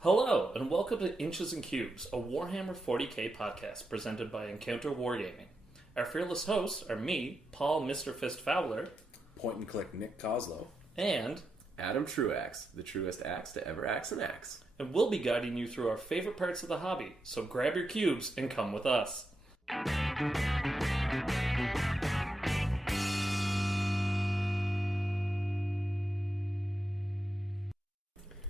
Hello, and welcome to Inches and Cubes, a Warhammer 40k podcast presented by Encounter Wargaming. Our fearless hosts are me, Paul Mr. Fist Fowler, Point and click Nick Kozlo, and Adam Truaxe, the truest axe to ever axe an axe. And we'll be guiding you through our favorite parts of the hobby, so grab your cubes and come with us.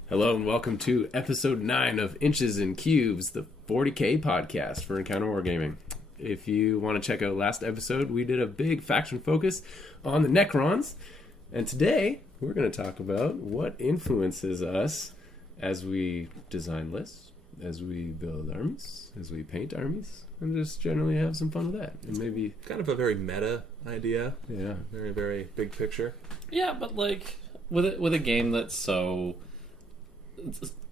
Hello and welcome to episode 9 of Inches and Cubes, the 40k podcast for Encounter Wargaming. If you want to check out last episode, we did a big faction focus on the Necrons, and today we're going to talk about what influences us as we design lists, as we build armies, as we paint armies, and just generally have some fun with that. And maybe kind of a very meta idea. Yeah. Very, very big picture. Yeah, but like with a game that's so,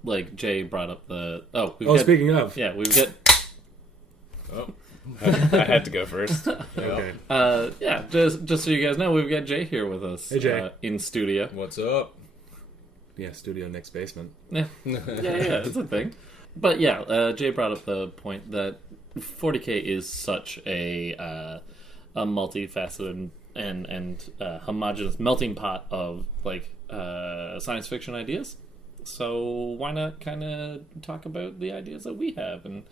like Jay brought up the Speaking of, yeah, we've got. Oh, I had to go first. Okay. Yeah, just so you guys know, we've got Jay here with us. Hey, Jay. In studio. What's up? Yeah, studio Nick's basement. Yeah, it's a thing. But yeah, Jay brought up the point that 40k is such a multifaceted and homogenous melting pot of like science fiction ideas. So why not kind of talk about the ideas that we have and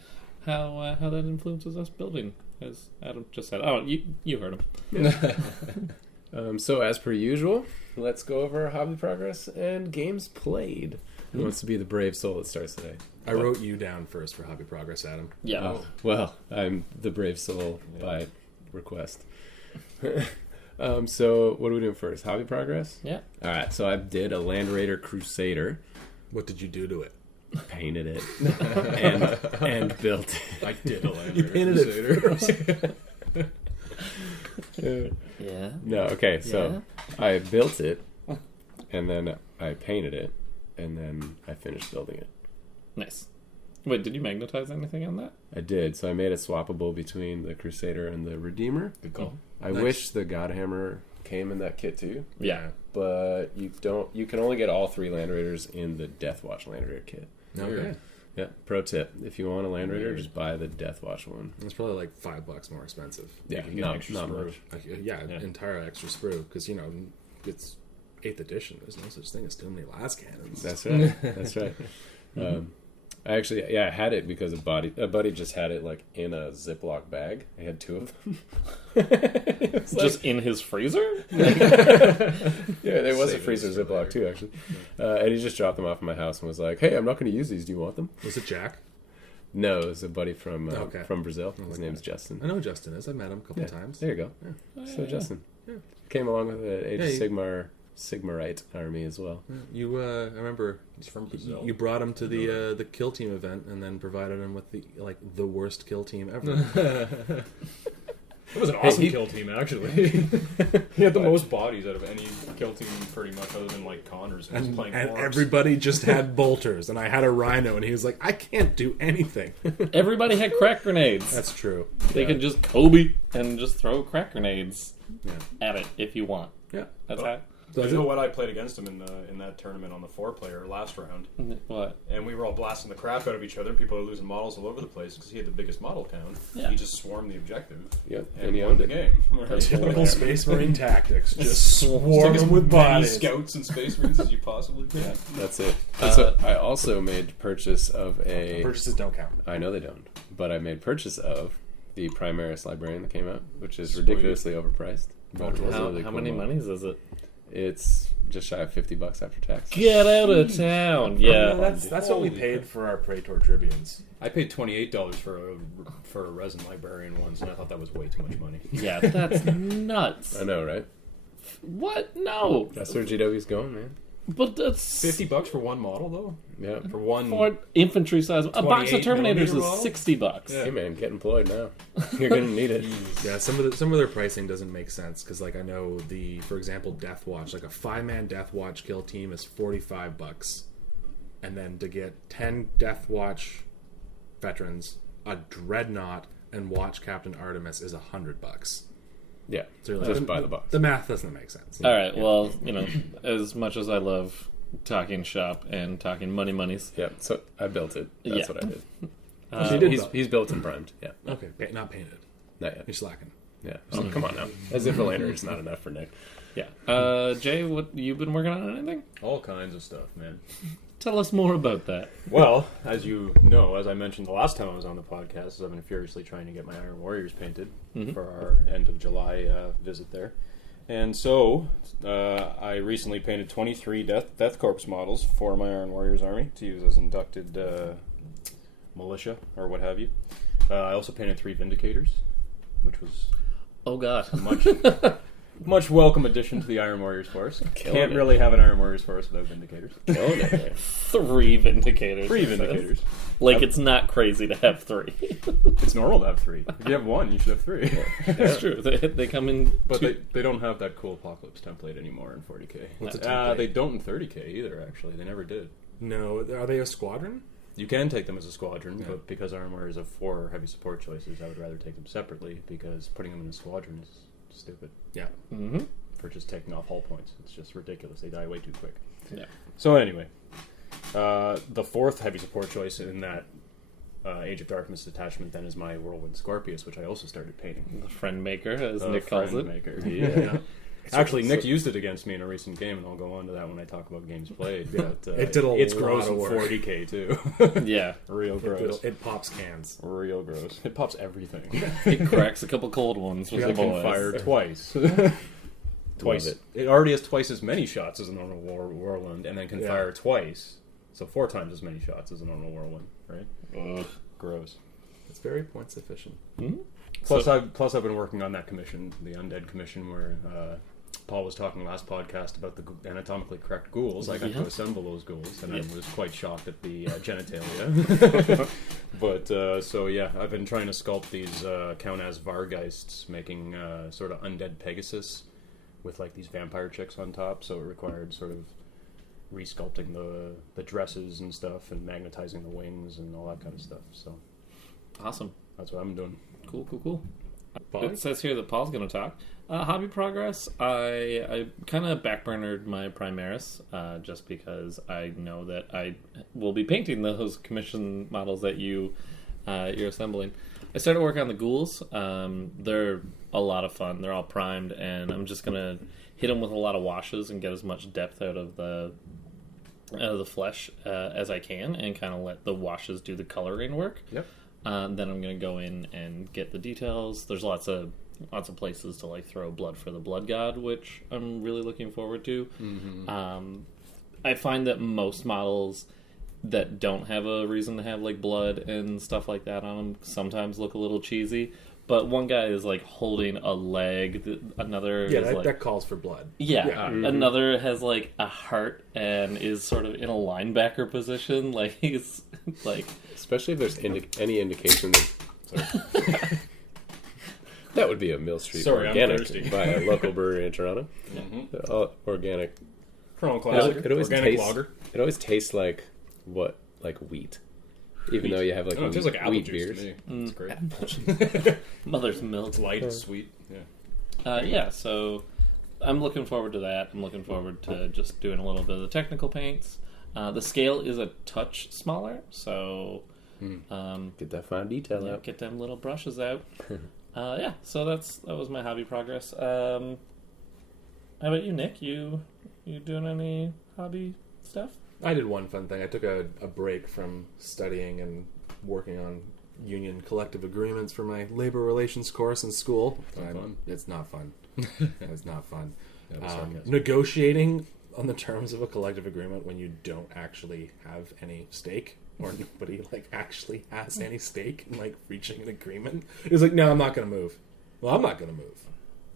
how that influences us building, as Adam just said. Oh, you heard him. So as per usual, let's go over hobby progress and games played. Who wants to be the brave soul that starts today? I wrote you down first for hobby progress, Adam. Yeah. Oh, well, I'm the brave soul by request. So what are we doing first? Hobby progress? Yeah. All right, so I did a Land Raider Crusader. What did you do to it? Painted it and built it. I did a Land You Raider painted Crusader. it Yeah. No, okay, so I built it, and then I painted it, and then I finished building it. Nice. Wait, did you magnetize anything on that? I did, so I made it swappable between the Crusader and the Redeemer. Good call. I Nice. wish the Godhammer came in that kit too, Yeah. but you can only get all 3 Land Raiders in the Deathwatch Land Raider kit. Okay. Yeah, pro tip, if you want a Land Raider, just buy the Deathwatch one. It's probably like $5 more expensive. Yeah, can get not, an extra not sprue. much. Like, entire extra sprue, because, you know, it's 8th edition. There's no such thing as too many las cannons. That's right. That's right. I actually, I had it because a buddy just had it like in a Ziploc bag. I had 2 of them. Just in his freezer? Yeah, there was a Saving freezer us for Ziploc later. too, actually. And he just dropped them off at my house and was like, "Hey, I'm not going to use these. Do you want them?" Was it Jack? No, it was a buddy from Okay. from Brazil. I His like name's that. Justin. I know who Justin is. I met him a couple Yeah, times. there you go. So yeah. Justin Yeah. came along with the Age Yeah, of he- Sigmarite army as well. You, I remember He's from Brazil. you brought him to the kill team event and then provided him with the worst kill team ever. It was an awesome he- kill team, actually. He had the most bodies out of any kill team, pretty much, other than like Connors, who was and playing and orcs. everybody just had bolters, and I had a rhino, and he was like, "I can't do anything." Everybody had crack grenades. That's true. They could just Kobe and just throw crack grenades Yeah. at it if you want. Yeah. That's You know what? I played against him in that tournament on the 4-player last round, what? and we were all blasting the crap out of each other. And people are losing models all over the place because he had the biggest model count. Yeah. He just swarmed the objective. Yep, And and he won owned the it. game. Typical Space Marine tactics. Just Stick swarm as them with many bodies. scouts and space marines as you possibly can. That's it. And so I also made purchase of a. Purchases don't count. I know they don't, but I made purchase of the Primaris Librarian that came out, which is Sweet. ridiculously overpriced. But it was a How, really how cool many model. monies is it? It's just shy of $50 after tax. Get out of town! Yeah. That's what we paid for our Praetor Tribunes. I paid $28 for a resin librarian once, and I thought that was way too much money. Yeah, that's nuts. I know, right? What? No. That's where GW's going, man. But that's $50 for one model, though. Yeah. For one. for infantry size. A box of 28 Terminators millimeter is model? $60. Yeah. Hey, man, get employed now. You're gonna need it. Yeah, some of their pricing doesn't make sense because, like, I know for example, Death Watch, like a 5-man Death Watch kill team is $45, and then to get 10 Death Watch veterans, a Dreadnought, and Watch Captain Artemis is $100. Yeah. So you're like, Just buy the box. The math doesn't make sense. All right. Well, you know, as much as I love talking shop and talking monies. Yeah, so I built it. That's Yeah. what I did. You did He's built and primed. Yeah, Okay, not painted. not yet. You're slacking. Yeah, oh, come on now. As if a lander is not enough for Nick. Yeah. Jay, what you been working on anything? All kinds of stuff, man. Tell us more about that. Well, as you know, as I mentioned the last time I was on the podcast, I've been furiously trying to get my Iron Warriors painted for our end of July visit there. And so, I recently painted 23 Death Corps models for my Iron Warriors army to use as inducted militia or what have you. I also painted 3 Vindicators, which was Oh God. much welcome addition to the Iron Warriors force. Killing Can't it. really have an Iron Warriors force without Vindicators. Killing it there. 3 Vindicators. 3 it says. Vindicators. Like, it's not crazy to have 3. It's normal to have 3. If you have 1, you should have 3. It's true. They come in. But they don't have that cool Apocalypse template anymore in 40k. What's a template? They don't in 30k either, actually. They never did. No, are they a squadron? You can take them as a squadron, but because Iron Warriors have 4 heavy support choices, I would rather take them separately because putting them in a squadron is stupid Yeah. Mm-hmm. for just taking off hull points. It's just ridiculous. They die way too quick. Yeah. So anyway, the 4th heavy support choice in that Age of Darkness detachment then is my Whirlwind Scorpius, which I also started painting. The friend maker, as The Nick calls friend it. maker. Yeah. Actually, Nick used it against me in a recent game, and I'll go on to that when I talk about games played. Yeah. But, It did a it's lot gross of in work. 40k too. Yeah. Real gross. It pops cans. Real gross. It pops everything. It cracks a couple cold ones with the It can boys. fire twice. Twice. Love It already has twice as many shots as a normal Whirlwind, and then can Yeah. fire twice. So 4 times as many shots as a normal Whirlwind, right? Ugh. Gross. It's very points efficient. Plus, I've been working on that commission, the Undead Commission, where Paul was talking last podcast about the anatomically correct ghouls. I got Yeah. to assemble those ghouls, and Yeah. I was quite shocked at the genitalia. But so yeah, I've been trying to sculpt these count as Vargeists, making sort of undead Pegasus with like these vampire chicks on top. So it required sort of resculpting the dresses and stuff, and magnetizing the wings and all that kind of stuff. So Awesome. that's what I'm doing. Cool. Paul? It says here that Paul's going to talk. Hobby progress. I kind of backburnered my Primaris just because I know that I will be painting those commission models that you're assembling. I started work on the ghouls. They're a lot of fun. They're all primed, and I'm just going to hit them with a lot of washes and get as much depth out of the flesh as I can, and kind of let the washes do the coloring work. Yep. Then I'm going to go in and get the details. There's lots of places to like throw blood for the blood god, which I'm really looking forward to. I find that most models that don't have a reason to have like blood and stuff like that on them sometimes look a little cheesy. But one guy is like holding a leg, another Yeah, is like that calls for blood. yeah, another has like a heart and is sort of in a linebacker position. Like he's like Especially if there's any indication that... Sorry. That would be a Mill Street Sorry, I'm organic thirsty. by a local brewery in Toronto. Organic. Colonial Classic. It always Organic tastes, lager. It always tastes like wheat. Even though you have like Oh, it tastes like apple wheat juice beers. to me. It's great. mother's milk. It's light, it's sweet. Yeah. Yeah, so I'm looking forward to that. I'm looking forward to just doing a little bit of the technical paints. The scale is a touch smaller, so Get that fine detail out. get them little brushes out. Yeah, so that was my hobby progress. How about you, Nick? You doing any hobby stuff? I did one fun thing. I took a break from studying and working on union collective agreements for my labor relations course in school. It's not fun. It's not fun. Negotiating on the terms of a collective agreement when you don't actually have any stake, or nobody like actually has any stake in like reaching an agreement, is like, no, I'm not going to move. Well, I'm not going to move.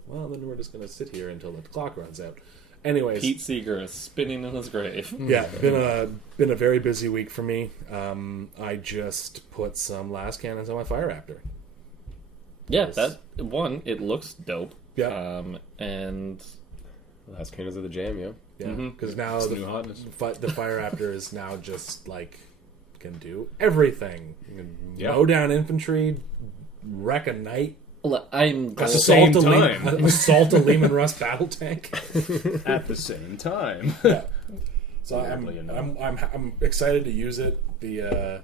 Well, then we're just going to sit here until the clock runs out. Anyways, Pete Seeger is spinning in his grave. yeah, been a very busy week for me. I just put some las cannons on my Fire Raptor. Yeah, that one, it looks dope. Yeah. And Last cannons of the jam, yeah. Yeah, because now It's the, new hotness. the Fire Raptor is now just like can do everything. You can Yeah. mow down infantry, wreck a knight, I'm At the same time. assault a Lehman Russ battle tank. At the same time. So Weirdly enough. I'm excited to use it. The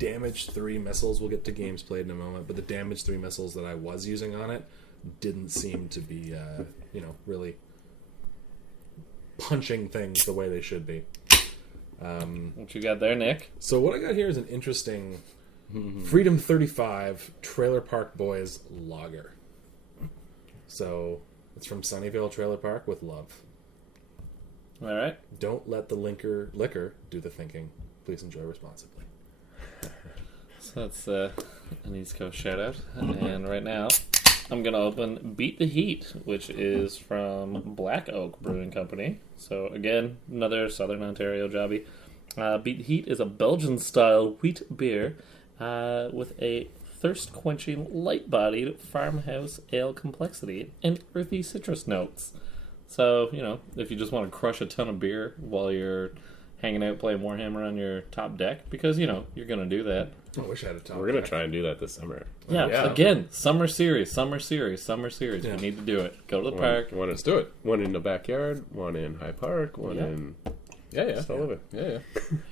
Damage 3 missiles, we'll get to games played in a moment, but the Damage 3 missiles that I was using on it didn't seem to be, really punching things the way they should be. What you got there, Nick? So what I got here is an interesting Freedom 35 Trailer Park Boys Lager. So it's from Sunnyvale Trailer Park with love. All right. Don't let the liquor do the thinking. Please enjoy responsibly. So that's an East Coast shout out. And right now, I'm going to open Beat the Heat, which is from Black Oak Brewing Company. So again, another Southern Ontario jobby. Beat the Heat is a Belgian-style wheat beer with a thirst-quenching, light-bodied farmhouse ale complexity and earthy citrus notes. So, if you just want to crush a ton of beer while you're hanging out playing Warhammer on your top deck, because, you're going to do that. I wish I had a top We're going deck. to try and do that this summer. Yeah, again, summer series. We need to do it. Go to the park. Let's do it. One in the backyard, one in High Park, one in... Yeah, all over. Yeah.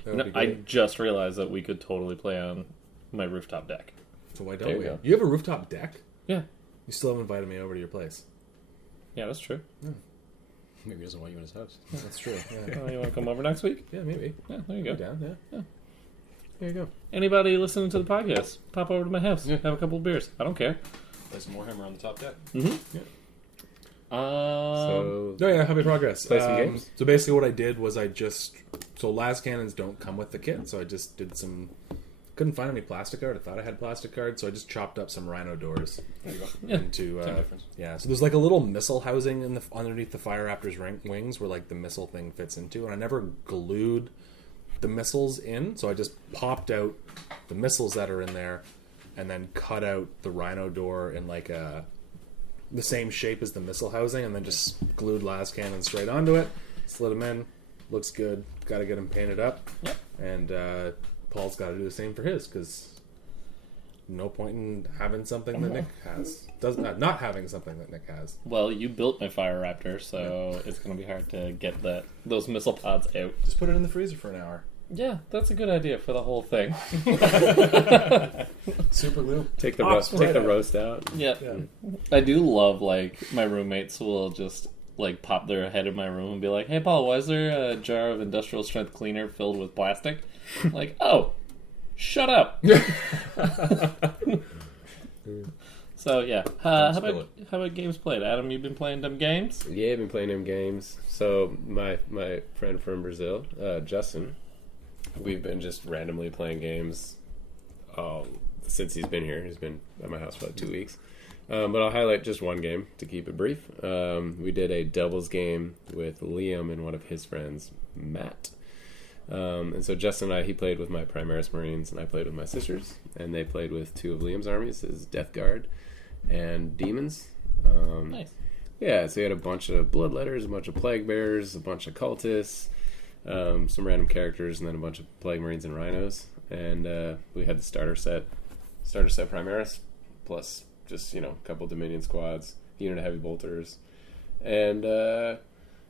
That would be I great. just realized that we could totally play on my rooftop deck. So why There don't you we? go. You have a rooftop deck? Yeah. You still haven't invited me over to your place. Yeah, that's true. Maybe he doesn't want you in his house. That's true. Yeah, Oh, you want to come over next week? yeah maybe. Yeah, there you Go go. down, yeah. There you go. Anybody listening to the podcast, pop over to my house. Yeah. Have a couple of beers. I don't care. Play some Warhammer on the top deck. So, No, yeah, happy progress. Play some games? So basically what I did was so las cannons don't come with the kit, so I just did couldn't find any plastic art. I thought I had plastic art, so I just chopped up some rhino doors There you go. Yeah. into, Same difference. yeah, so there's like a little missile housing underneath the Fire Raptor's wings where like the missile thing fits into, and I never glued the missiles in, so I just popped out the missiles that are in there and then cut out the rhino door in like the same shape as the missile housing, and then just glued las cannons straight onto it, slid them in, looks good, got to get them painted up. Yep. And Paul's got to do the same for his, because no point in having something that Nick has. Not having something that Nick has. Well, you built my Fire Raptor, so it's going to be hard to get those missile pods out. Just put it in the freezer for an hour. Yeah, that's a good idea for the whole thing. Super glue. take the Right out. roast out. Yeah. Yeah. I do love, my roommates will just, pop their head in my room and be like, hey, Paul, why is there a jar of industrial strength cleaner filled with plastic? Oh, shut up. So, yeah. How about games played? Adam, you've been playing them games? Yeah, I've been playing them games. So my friend from Brazil, Justin, we've been just randomly playing games since he's been here. He's been at my house for like 2 weeks. But I'll highlight just one game to keep it brief. We did a doubles game with Liam and one of his friends, Matt. And so Justin and he played with my Primaris Marines, and I played with my sisters, and they played with two of Liam's armies, his Death Guard and Demons. Nice. Yeah, so he had a bunch of Bloodletters, a bunch of Plague Bearers, a bunch of Cultists, some random characters, and then a bunch of Plague Marines and Rhinos. And we had the starter set Primaris, plus just, a couple Dominion squads, unit of Heavy Bolters. And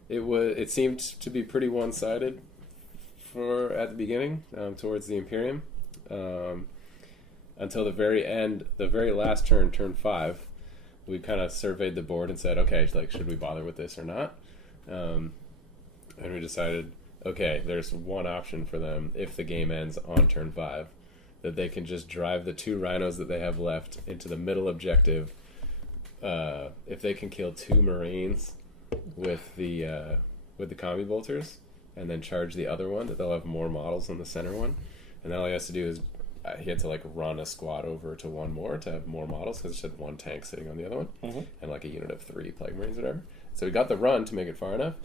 it seemed to be pretty one-sided at the beginning, towards the Imperium, until the very end, the very last turn 5, we kind of surveyed the board and said, okay, should we bother with this or not? And we decided, okay, there's one option for them if the game ends on turn 5, that they can just drive the 2 rhinos that they have left into the middle objective. If they can kill 2 Marines with the combi bolters, and then charge the other one, that they'll have more models on the center one. And all he has to do is he had to run a squad over to one more to have more models, because it had 1 tank sitting on the other one, and a unit of 3 Plague Marines, whatever. So he got the run to make it far enough,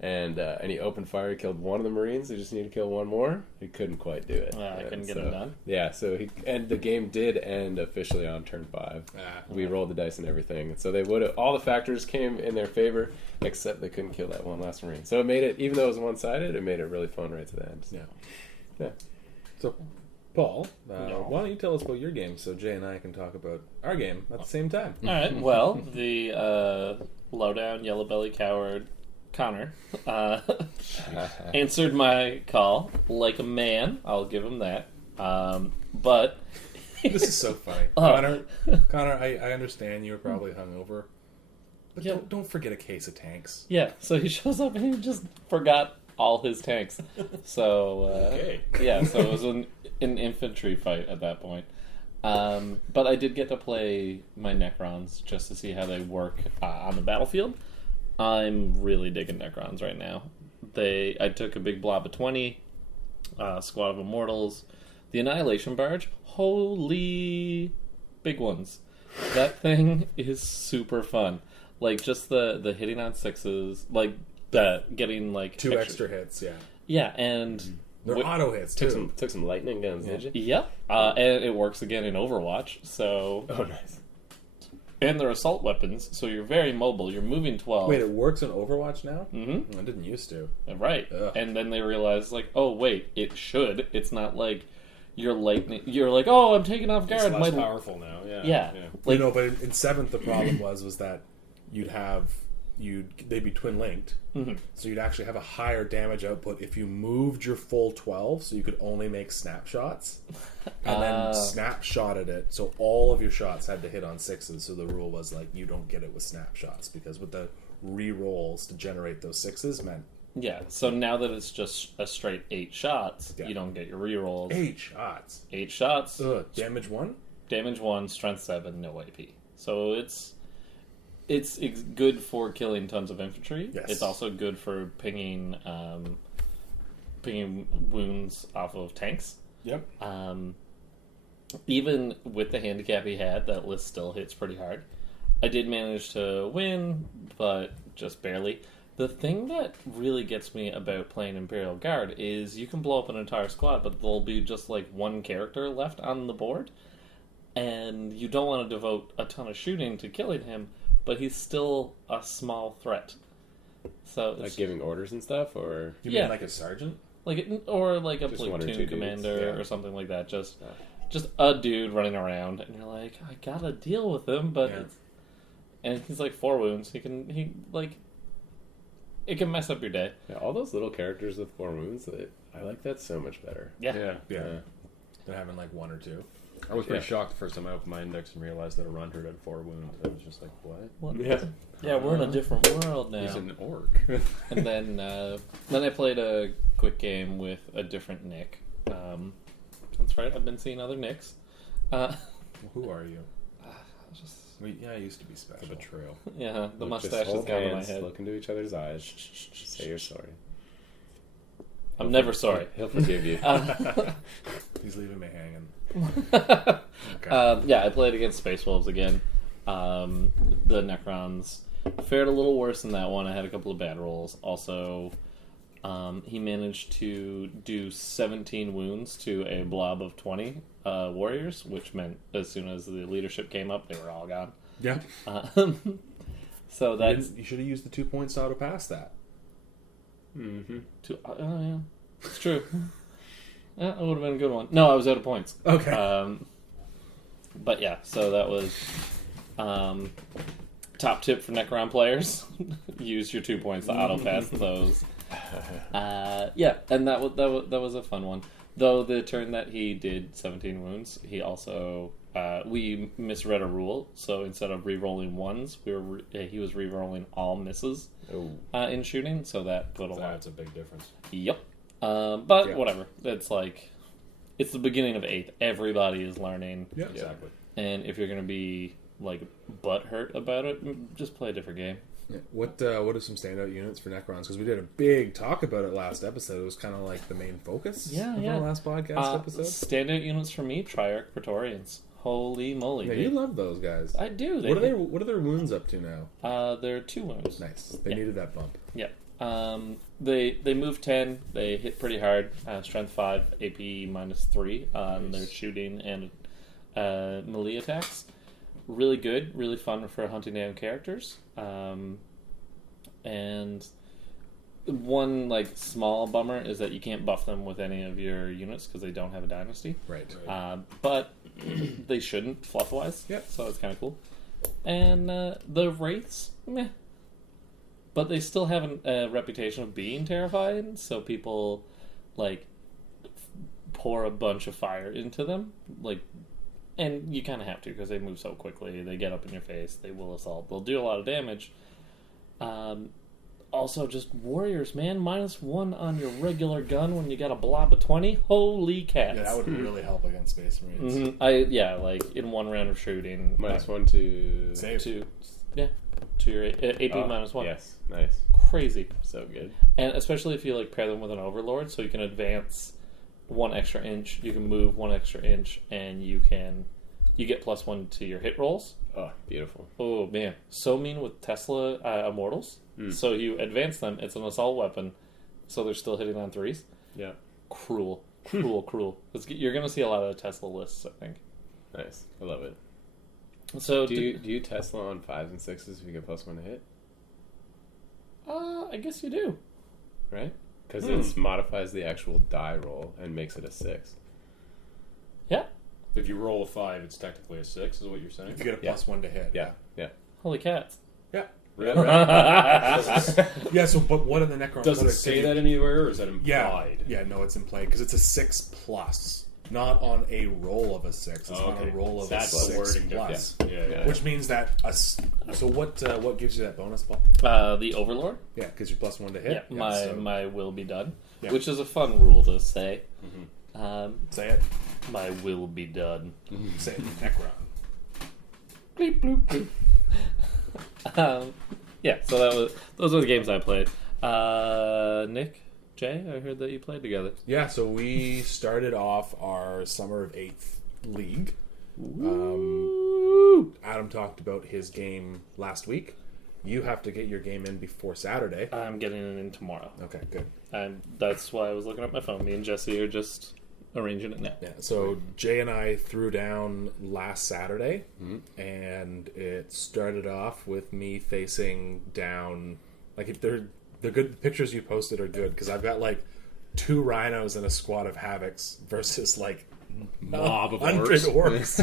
and he opened fire. He killed 1 of the Marines. He just needed to kill 1 more. He couldn't quite do it. I couldn't get it done. Yeah, so the game did end officially on turn 5. We rolled the dice and everything. So they would have, all the factors came in their favor, except they couldn't kill that one last Marine. So it made it, even though it was one-sided, it made it really fun right to the end. Yeah. So, Paul, why don't you tell us about your game so Jay and I can talk about our game at the same time? All right. Well, the Lowdown Yellow Belly Coward Connor, answered my call like a man. I'll give him that. But This is so funny. Connor, I understand you were probably hungover, but Yeah. don't forget a case of tanks. yeah, so he shows up and he just forgot all his tanks. So Okay. yeah, so it was an infantry fight at that point. But I did get to play my Necrons just to see how they work on the battlefield. I'm really digging Necrons right now. I took a big blob of 20, squad of Immortals, the Annihilation Barge. Holy big ones! That thing is super fun. Like just the hitting on sixes, like that, getting like Two extra hits, yeah. Yeah, and They're auto hits too. Took some lightning guns, did you? yep, and it works again in Overwatch. So Oh, nice. and they're assault weapons, so you're very mobile. You're moving 12. Wait, it works in Overwatch now? Mm-hmm. I didn't used to. Right. Ugh. And then they realize, like, oh, wait, it should. It's not like you're lightning. You're like, oh, I'm taken off guard. It's less My- powerful now. Yeah. Yeah. Like, Like, no, but in 7th the problem was that they'd be twin linked, so you'd actually have a higher damage output if you moved your full 12, so you could only make snapshots, and then snapshotted it, so all of your shots had to hit on 6s. So the rule was like you don't get it with snapshots because with the re-rolls to generate those 6s meant yeah. So now that it's just a straight 8 shots, Yeah. you don't get your rerolls. 8 shots. 8 shots, Ugh, damage 1. damage 1, strength 7, no AP. So it's good for killing tons of infantry. Yes. It's also good for pinging wounds off of tanks. Yep. Even with the handicap he had, that list still hits pretty hard. I did manage to win, but just barely. The thing that really gets me about playing Imperial Guard is you can blow up an entire squad, but there'll be just like one character left on the board, and you don't want to devote a ton of shooting to killing him, but he's still a small threat. So Like giving orders and stuff, or You Yeah. mean like a sergeant? or like a Just one or two platoon dudes, commander yeah. or something like that. Just a dude running around, and you're like, I gotta deal with him, but Yeah. and he's like 4 wounds. It can mess up your day. yeah, all those little characters with 4 wounds. I like that so much better. Yeah. Yeah. They're having like 1 or 2. I was pretty Yeah. shocked the first time I opened my index and realized that a Runter had 4 wounds. I was just like, what? Yeah. Yeah, we're in a different world now. He's an orc. And then I played a quick game with a different Nick. That's right. I've been seeing other Nicks. Well, who are you? Just, I used to be special. The betrayal. yeah, the Just mustache is hold gone to my hands, head. look into each other's eyes, say you're sorry. I'm never sorry. He'll forgive you. He's leaving me hanging. Okay. Yeah, I played against Space Wolves again. The Necrons fared a little worse in that one. I had a couple of bad rolls. Also, he managed to do 17 wounds to a blob of 20 warriors, which meant as soon as the leadership came up, they were all gone. Yeah. So that's You should have used the 2 points to auto pass that. Mm-hmm. yeah, it's true. Yeah, that would have been a good one. No, I was out of points. Okay. But yeah, so that was top tip for Necron players: use your 2 points to auto pass those. Yeah, and that was a fun one. Though the turn that he did 17 wounds, he also we misread a rule. So instead of re-rolling ones, he was re-rolling all misses in shooting. So that put a lot. That's a big difference. Yep. But Yeah. whatever. It's like it's the beginning of 8th. Everybody is learning. Yeah. Exactly. And if you're going to be like butthurt about it, just play a different game. Yeah. What are some standout units for Necrons? Because we did a big talk about it last episode. It was kind of like the main focus of our last podcast episode. Standout units for me: Triarch Praetorians. Holy moly! Yeah, you love those guys. I do. What are their wounds up to now? They're 2 wounds. Nice. They Yeah. needed that bump. Yeah. They move 10. They hit pretty hard. Strength 5, AP -3 on their shooting and melee attacks. Really good. Really fun for hunting down characters. And one like small bummer is that you can't buff them with any of your units because they don't have a dynasty. Right. But they shouldn't fluff wise. Yep. So it's kind of cool. And the wraiths, meh. but they still have a reputation of being terrifying, so people, like, pour a bunch of fire into them, like, and you kind of have to, because they move so quickly, they get up in your face, they will assault, they'll do a lot of damage. Also, just warriors, man, -1 on your regular gun when you got a blob of 20, holy cats. Yeah, that would really help against Space Marines. Mm-hmm. Like, in one round of shooting. -1 to... Save. To your AP -1. Yes, nice. Crazy. So good. And especially if you, like, pair them with an Overlord, so you can advance 1 extra inch, you can move 1 extra inch, and you get +1 to your hit rolls. Oh, beautiful. Oh, man. So mean with Tesla Immortals. So you advance them, it's an assault weapon, so they're still hitting on 3s. Yeah. Cruel. Cruel. You're going to see a lot of Tesla lists, I think. Nice. I love it. So do you Tesla on 5s and 6s if you get +1 to hit? I guess you do. Right? Because it modifies the actual die roll and makes it a 6. Yeah. If you roll a 5, it's technically a 6, is what you're saying? If you get a +1 to hit. Yeah. Holy cats. Yeah. Really? Yeah, so, but what in the Necron? Does it say that anywhere, or is that implied? Yeah, no, it's implied, because it's a 6+. Not on a roll of a 6. It's on a roll of That's a 6 the wording plus. Yeah. Which means that... So what gives you that bonus, Paul? The Overlord. Yeah, because you're +1 to hit. Yeah, my will be done. Yeah. Which is a fun rule to say. Say it. My will be done. Say it. Necron. Bleep, bloop, bloop. So those are the games I played. Nick, Jay, I heard that you played together. Yeah, so we started off our Summer of 8th League. Adam talked about his game last week. You have to get your game in before Saturday. I'm getting it in tomorrow. Okay, good. That's why I was looking at my phone. Me and Jesse are just arranging it now. Yeah, so Jay and I threw down last Saturday, and it started off with me facing down. Like, if they're good, the pictures you posted are good, because I've got like 2 rhinos and a squad of havocs versus like Mob of 100 orcs.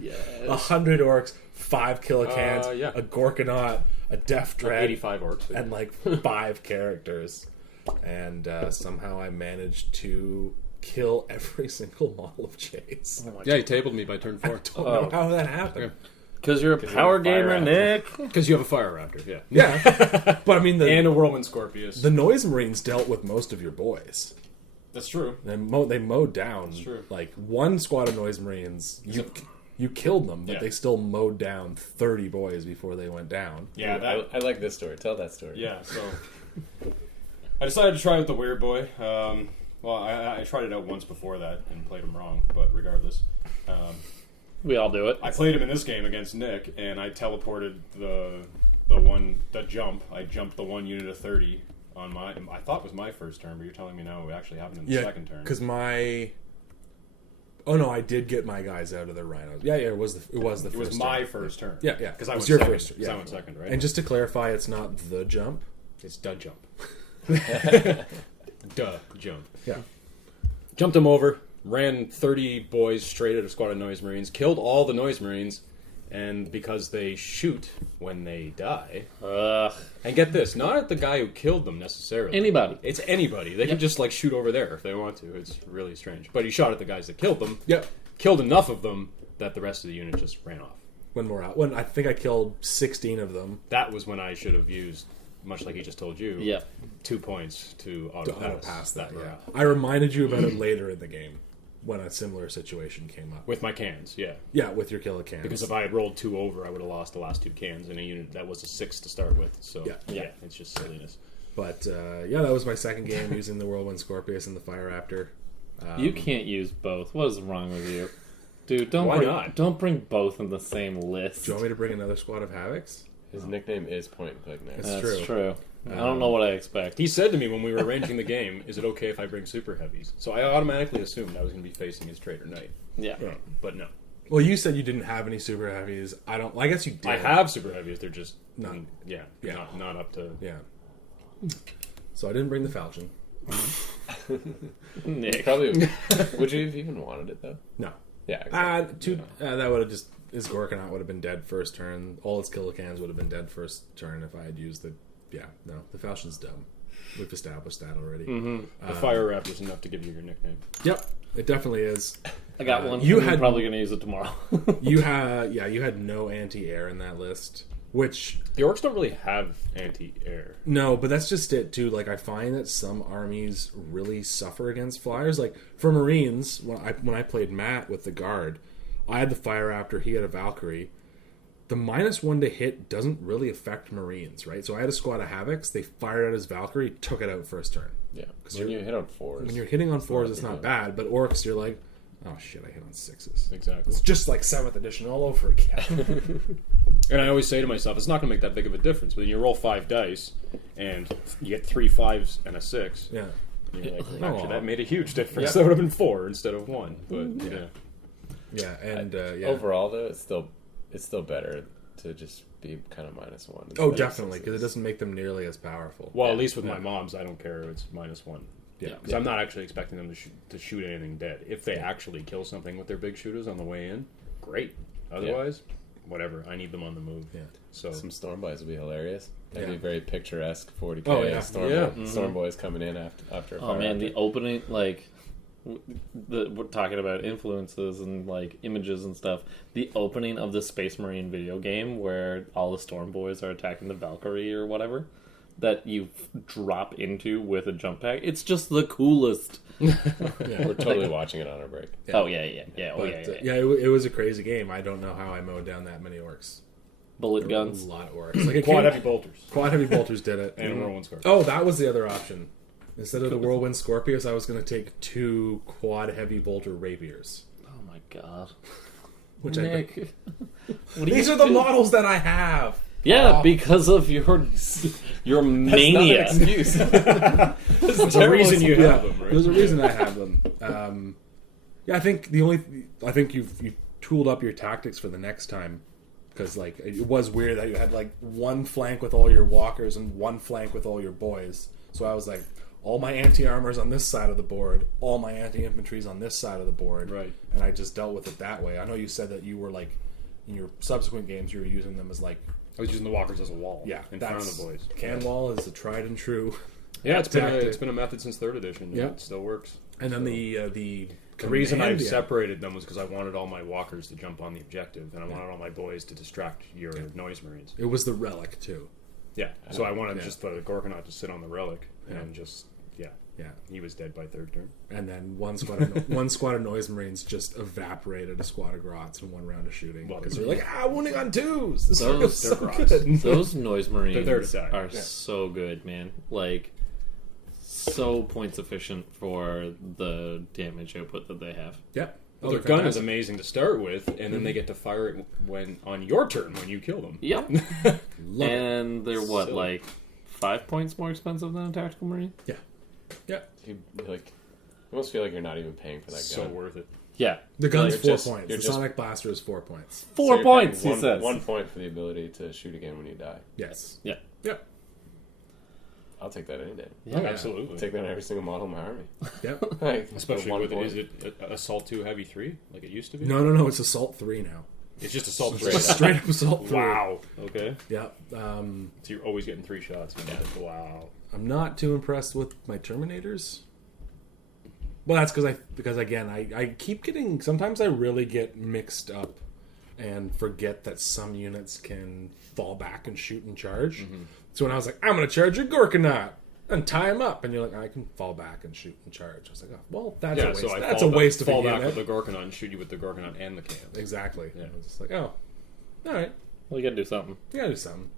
Yes. 100 orcs, 5 kilocans, a Gorkanaut, a Death Dread, 85 orcs. and like 5 characters. And somehow I managed to kill every single model of Jay's. Yeah, he tabled me by turn 4. I don't know how that happened. Because you're a power gamer, Nick. Because you have a Fire Raptor, yeah. Yeah, but I mean, And a Whirlwind Scorpius. the Noise Marines dealt with most of your boys. That's true. They mowed down true. like 1 squad of Noise Marines. You killed them, but Yeah. they still mowed down 30 boys before they went down. Yeah, I like this story. Tell that story. Yeah, so I decided to try with the Weird Boy. Well, I tried it out once before that and played him wrong, but regardless. We all do it. I played him in this game against Nick, and I teleported the jump. I jumped the 1 unit of 30 on I thought it was my first turn, but you're telling me now it actually happened in the second turn. Because oh no, I did get my guys out of their rhinos. Yeah, it was the first It was turn. my first turn. Yeah, Because I It went your second. first turn. 'Cause Yeah. I went second, right? And just to clarify, it's not the jump. It's duh jump. Duh jump. Yeah. Jumped him over, ran 30 boys straight at a squad of Noise Marines, killed all the Noise Marines, and because they shoot when they die, and get this, not at the guy who killed them necessarily. Anybody. It's anybody. They can just like shoot over there if they want to. It's really strange. But he shot at the guys that killed them. Yep. Killed enough of them that the rest of the unit just ran off. When I think I killed 16 of them. That was when I should have used, much like he just told you, Yeah. 2 points to auto pass That, yeah. morale. I reminded you about it later in the game when a similar situation came up. With my cans, yeah. Yeah, with your kilocans. Because if I had rolled 2 over, I would have lost the last 2 cans in a unit that was a 6 to start with. So, Yeah. it's just silliness. But, that was my second game using the Whirlwind Scorpius and the Fire Raptor. You can't use both. What is wrong with you? Dude, Why not? Don't bring both in the same list. Do you want me to bring another squad of Havocs? His nickname is Point and Click now. It's true. I don't know what I expect. He said to me when we were arranging the game, is it okay if I bring super heavies? So I automatically assumed I was going to be facing his Trader Knight. Yeah. But no. Well, you said you didn't have any super heavies. I guess you did. I have super heavies, they're just None. Yeah. Not up to... Yeah. So I didn't bring the Falchion. Nick. Probably. Would you have even wanted it though? No. Yeah. Exactly. That would have his Gorkanaut would have been dead first turn. All its kilocans would have been dead first turn if I had used the Yeah, no, the Falchion's dumb. We've established that already. The fire rap is enough to give you your nickname. Yep, it definitely is. I got one. You I'm had probably going to use it tomorrow. you had no anti-air in that list, which The orcs don't really have anti-air. no, but that's just it too. Like I find that some armies really suffer against flyers. Like for Marines, when I played Matt with the Guard, I had the Fire Raptor, he had a Valkyrie. The -1 to hit doesn't really affect Marines, right? So I had a squad of Havocs. They fired at his Valkyrie, took it out first turn. Yeah, because when you hit on 4s, When you're hitting on 4s, it's not bad. But orcs, you're like, oh shit, I hit on 6s. Exactly. It's just like 7th edition all over again. And I always say to myself, it's not going to make that big of a difference. When you roll 5 dice and you get 3 5s and a 6, Yeah. you're like, Oh. actually, that made a huge difference. Yep. That would have been 4 instead of 1. But yeah. Yeah, and yeah. overall though, it's still better to just be kind of -1. Oh, definitely, because it doesn't make them nearly as powerful. Well, at least with my moms, I don't care if it's -1. Yeah. Because I'm not actually expecting them to shoot anything dead. If they actually kill something with their big shooters on the way in, great. Otherwise, whatever. I need them on the move. Yeah. So Some Storm Boys would be hilarious. That'd Yeah. be very picturesque. 40K. Oh, yeah. Storm Boys coming in after. A Oh fire man, after. the opening, like, we're talking about influences and like images and stuff. The opening of the Space Marine video game where all the Storm Boys are attacking the Valkyrie or whatever that you drop into with a jump pack. It's just the coolest. We're totally watching it on our break. Oh yeah. Oh But, yeah. it was a crazy game. I don't know how I mowed down that many orcs. Bullet There were guns. a lot of orcs. Like quad heavy bolters Quad heavy bolters did it. and Whirlwind Scorpius. Oh, that was the other option. Instead of the Whirlwind Scorpius, I was going to take 2 quad heavy bolter rapiers. Oh my god. Which Nick. These are the models that I have. Yeah, because of your mania. That's not an excuse. There's a reason you have them, right? There's a reason I have them. Yeah, I think you've tooled up your tactics for the next time, because like it was weird that you had like one flank with all your walkers and one flank with all your boys. So I was like, all my anti-armor's on this side of the board, all my anti-infantry's on this side of the board, Right. and I just dealt with it that way. I know you said that you were like in your subsequent games you were using them as like I was using the walkers as a wall. yeah, in front of the boys. Canwall is a tried and true. Yeah, it's tactic. been a method since 3rd edition. And Yeah. it still works. And then So- the The reason I command- separated them was because I wanted all my walkers to jump on the objective, and I wanted all my boys to distract your noise marines. it was the relic too. Yeah, so I wanted Yeah. just the Gorkanaut to sit on the relic and just Yeah, he was dead by 3rd turn. and then one squad of noise marines just evaporated a squad of grots in one round of shooting Well, because they're like wounding on 2s. This Those- feels so they're good. grots. Those noise marines They're there to die. are Yeah. so good, man. Like, so points efficient for the damage output that they have. Yep. Well, they're their gun is fantastic. amazing to start with, and then they get to fire it when on your turn when you kill them. Yep. Love it. And they're what, Silly. like 5 points more expensive than a tactical marine? Yeah. You almost feel like you're not even paying for that So gun. worth it. Yeah. The gun's You're 4 just- points. you're The just- sonic blaster is 4 points. So 4 you're points, paying he says. 1 point for the ability to shoot again when you die. Yes. Yeah. Yep. I'll take that any day. Yeah. Absolutely. Take that in every single model in my army. Yep. Like, Especially for 1 with point. is it Assault 2 Heavy 3 like it used to be? No. It's Assault 3 now. It's just Assault 3. Just straight up Assault 3. Wow. Okay. Yep. So you're always getting 3 shots. Wow. I'm not too impressed with my Terminators. Well, that's because again, I keep getting. Sometimes I really get mixed up and forget that some units can fall back and shoot and charge. So when I was like, I'm going to charge your Gorkanaut and tie him up, and you're like, I can fall back and shoot and charge. I was like, oh, well, that's a waste. so I That's fall a waste fall of a back unit. with the Gorkanaut and shoot you with the Gorkanaut and the can. Exactly. Yeah. I was just like, oh, all right, Well, you gotta do something. you gotta do something.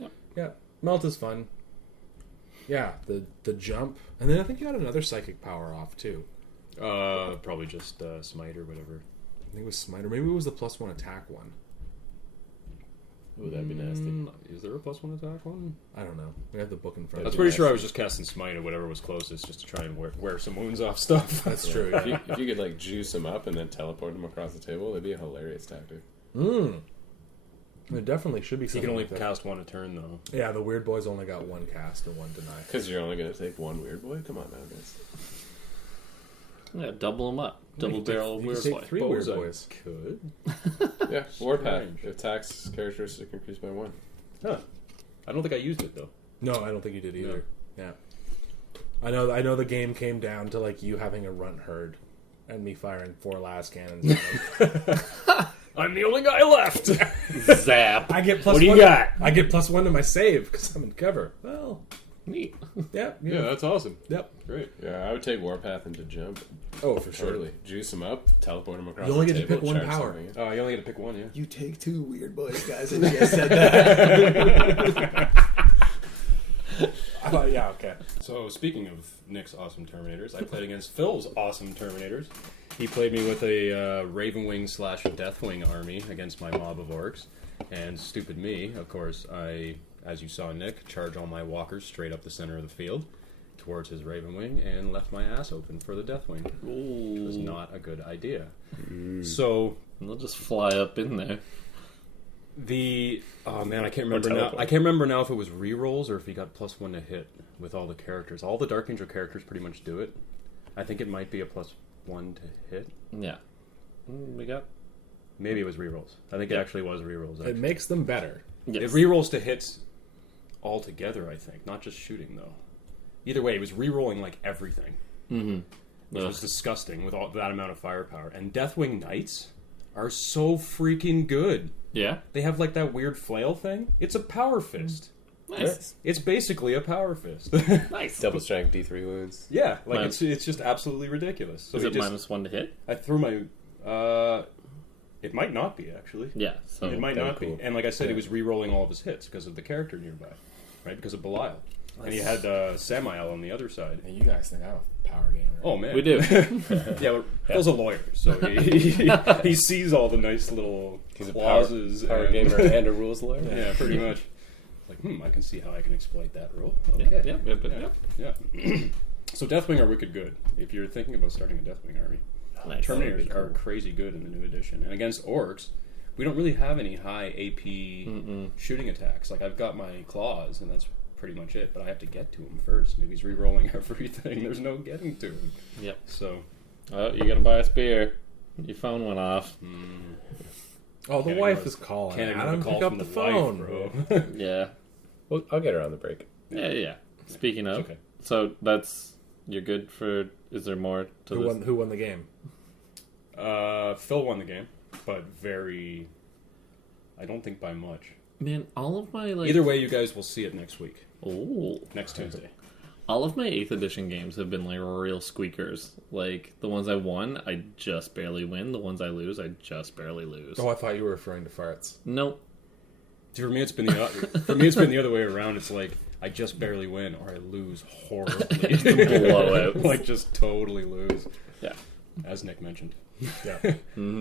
Yeah. Yeah, melt is fun. Yeah, the jump, and then I think you got another psychic power off too. Probably just Smite or whatever. I think it was Smite, or maybe it was the +1 attack one. Ooh, that'd be nasty. Is there a +1 attack one? I don't know. We have the book in front. I of was us. pretty sure I was just casting Smite or whatever was closest just to try and wear some wounds off stuff. That's true. If Yeah. you could like juice them up and then teleport them across the table, that'd be a hilarious tactic. There definitely should be You something can only like that. cast 1 a turn though. Yeah, the weird boys only got 1 cast and 1 deny. Because you're only going to take 1 weird boy? Come on now, guys. Yeah, double them up. Double barrel You weird can boy. take 3 weird Suppose I boys. could. Yeah, Warpath. Strange. Attacks characteristic increased by 1. Huh. I don't think I used it though. No, I don't think you did either. Yeah. I know the game came down to like you having a runt herd and me firing 4 las cannons at them. I'm the only guy left. Zap. I get plus What do you 1. got? I get plus 1 to my save because I'm in cover. Well, Neat. yeah. Yeah, that's awesome. Yep. Great. Yeah, I would take Warpath into jump. Oh, for sure. Totally. Juice them up, teleport them across You only the get to table, pick one charge power. something. Oh, you only get to pick one, yeah. You take 2 weird boys, guys, and just said that. I thought, yeah, okay. So, speaking of Nick's awesome Terminators, I played against Phil's awesome Terminators. He played me with a Ravenwing / Deathwing army against my mob of orcs. And stupid me, of course, I, as you saw Nick, charge all my walkers straight up the center of the field towards his Ravenwing and left my ass open for the Deathwing. Which was not a good idea. So... They'll just fly up in there. Oh man, I can't remember now. teleport. I can't remember now if it was rerolls or if he got plus 1 to hit with all the characters. All the Dark Angel characters pretty much do it. I think it might be a plus 1 to hit. Yeah. We got... Maybe it was rerolls. I think it actually was rerolls. It makes them better. Yes. It rerolls to hits altogether, I think, not just shooting though. Either way, it was rerolling like everything, which was disgusting with all that amount of firepower. And Deathwing Knights are so freaking good. Yeah. They have like that weird flail thing. It's a power fist. Nice. It's basically a power fist. Nice. Double strength D3 wounds. Yeah, like Minus- it's just absolutely ridiculous. So Is he it just, -1 to hit? I threw my. It might not be actually. Yeah. So It might that'd not be cool. be. And like I said, he Yeah. was re-rolling all of his hits because of the character nearby, right? Because of Belial, and he had Samael on the other side. And you guys think I'm a power gamer. Oh man, we do. Yeah, well, Phil's a lawyer, so he sees all the nice little He's a clauses. power and- gamer and a rules lawyer. Yeah, pretty much. Like, I can see how I can exploit that rule. Yeah, Okay. yeah. Yeah. So Deathwing are wicked good. If you're thinking about starting a Deathwing army, Nice. Terminators are crazy good in the new edition. And against orcs, we don't really have any high AP shooting attacks. Like, I've got my claws, and that's pretty much it. But I have to get to him first. Maybe he's re-rolling everything. There's no getting to him. Yep. So, Oh, you gotta buy a spear. Your phone went off. Oh, the Can't wife ignore- is calling. can't ignore Adam, the call pick up from the the phone. wife, bro. Yeah. Well, I'll get her on the break. Yeah. Speaking of, Okay. so you're good for. Is there more to this? Who won the game? Phil won the game, but I don't think by much. Man, all of my Either way, you guys will see it next week, Oh, next Tuesday. all of my 8th edition games have been like real squeakers. Like the ones I won, I just barely win. The ones I lose, I just barely lose. Oh, I thought you were referring to farts. Nope. For me, it's been the other way around. It's like I just barely win, or I lose horribly. Blowout. Like just totally lose. Yeah. As Nick mentioned, Yeah.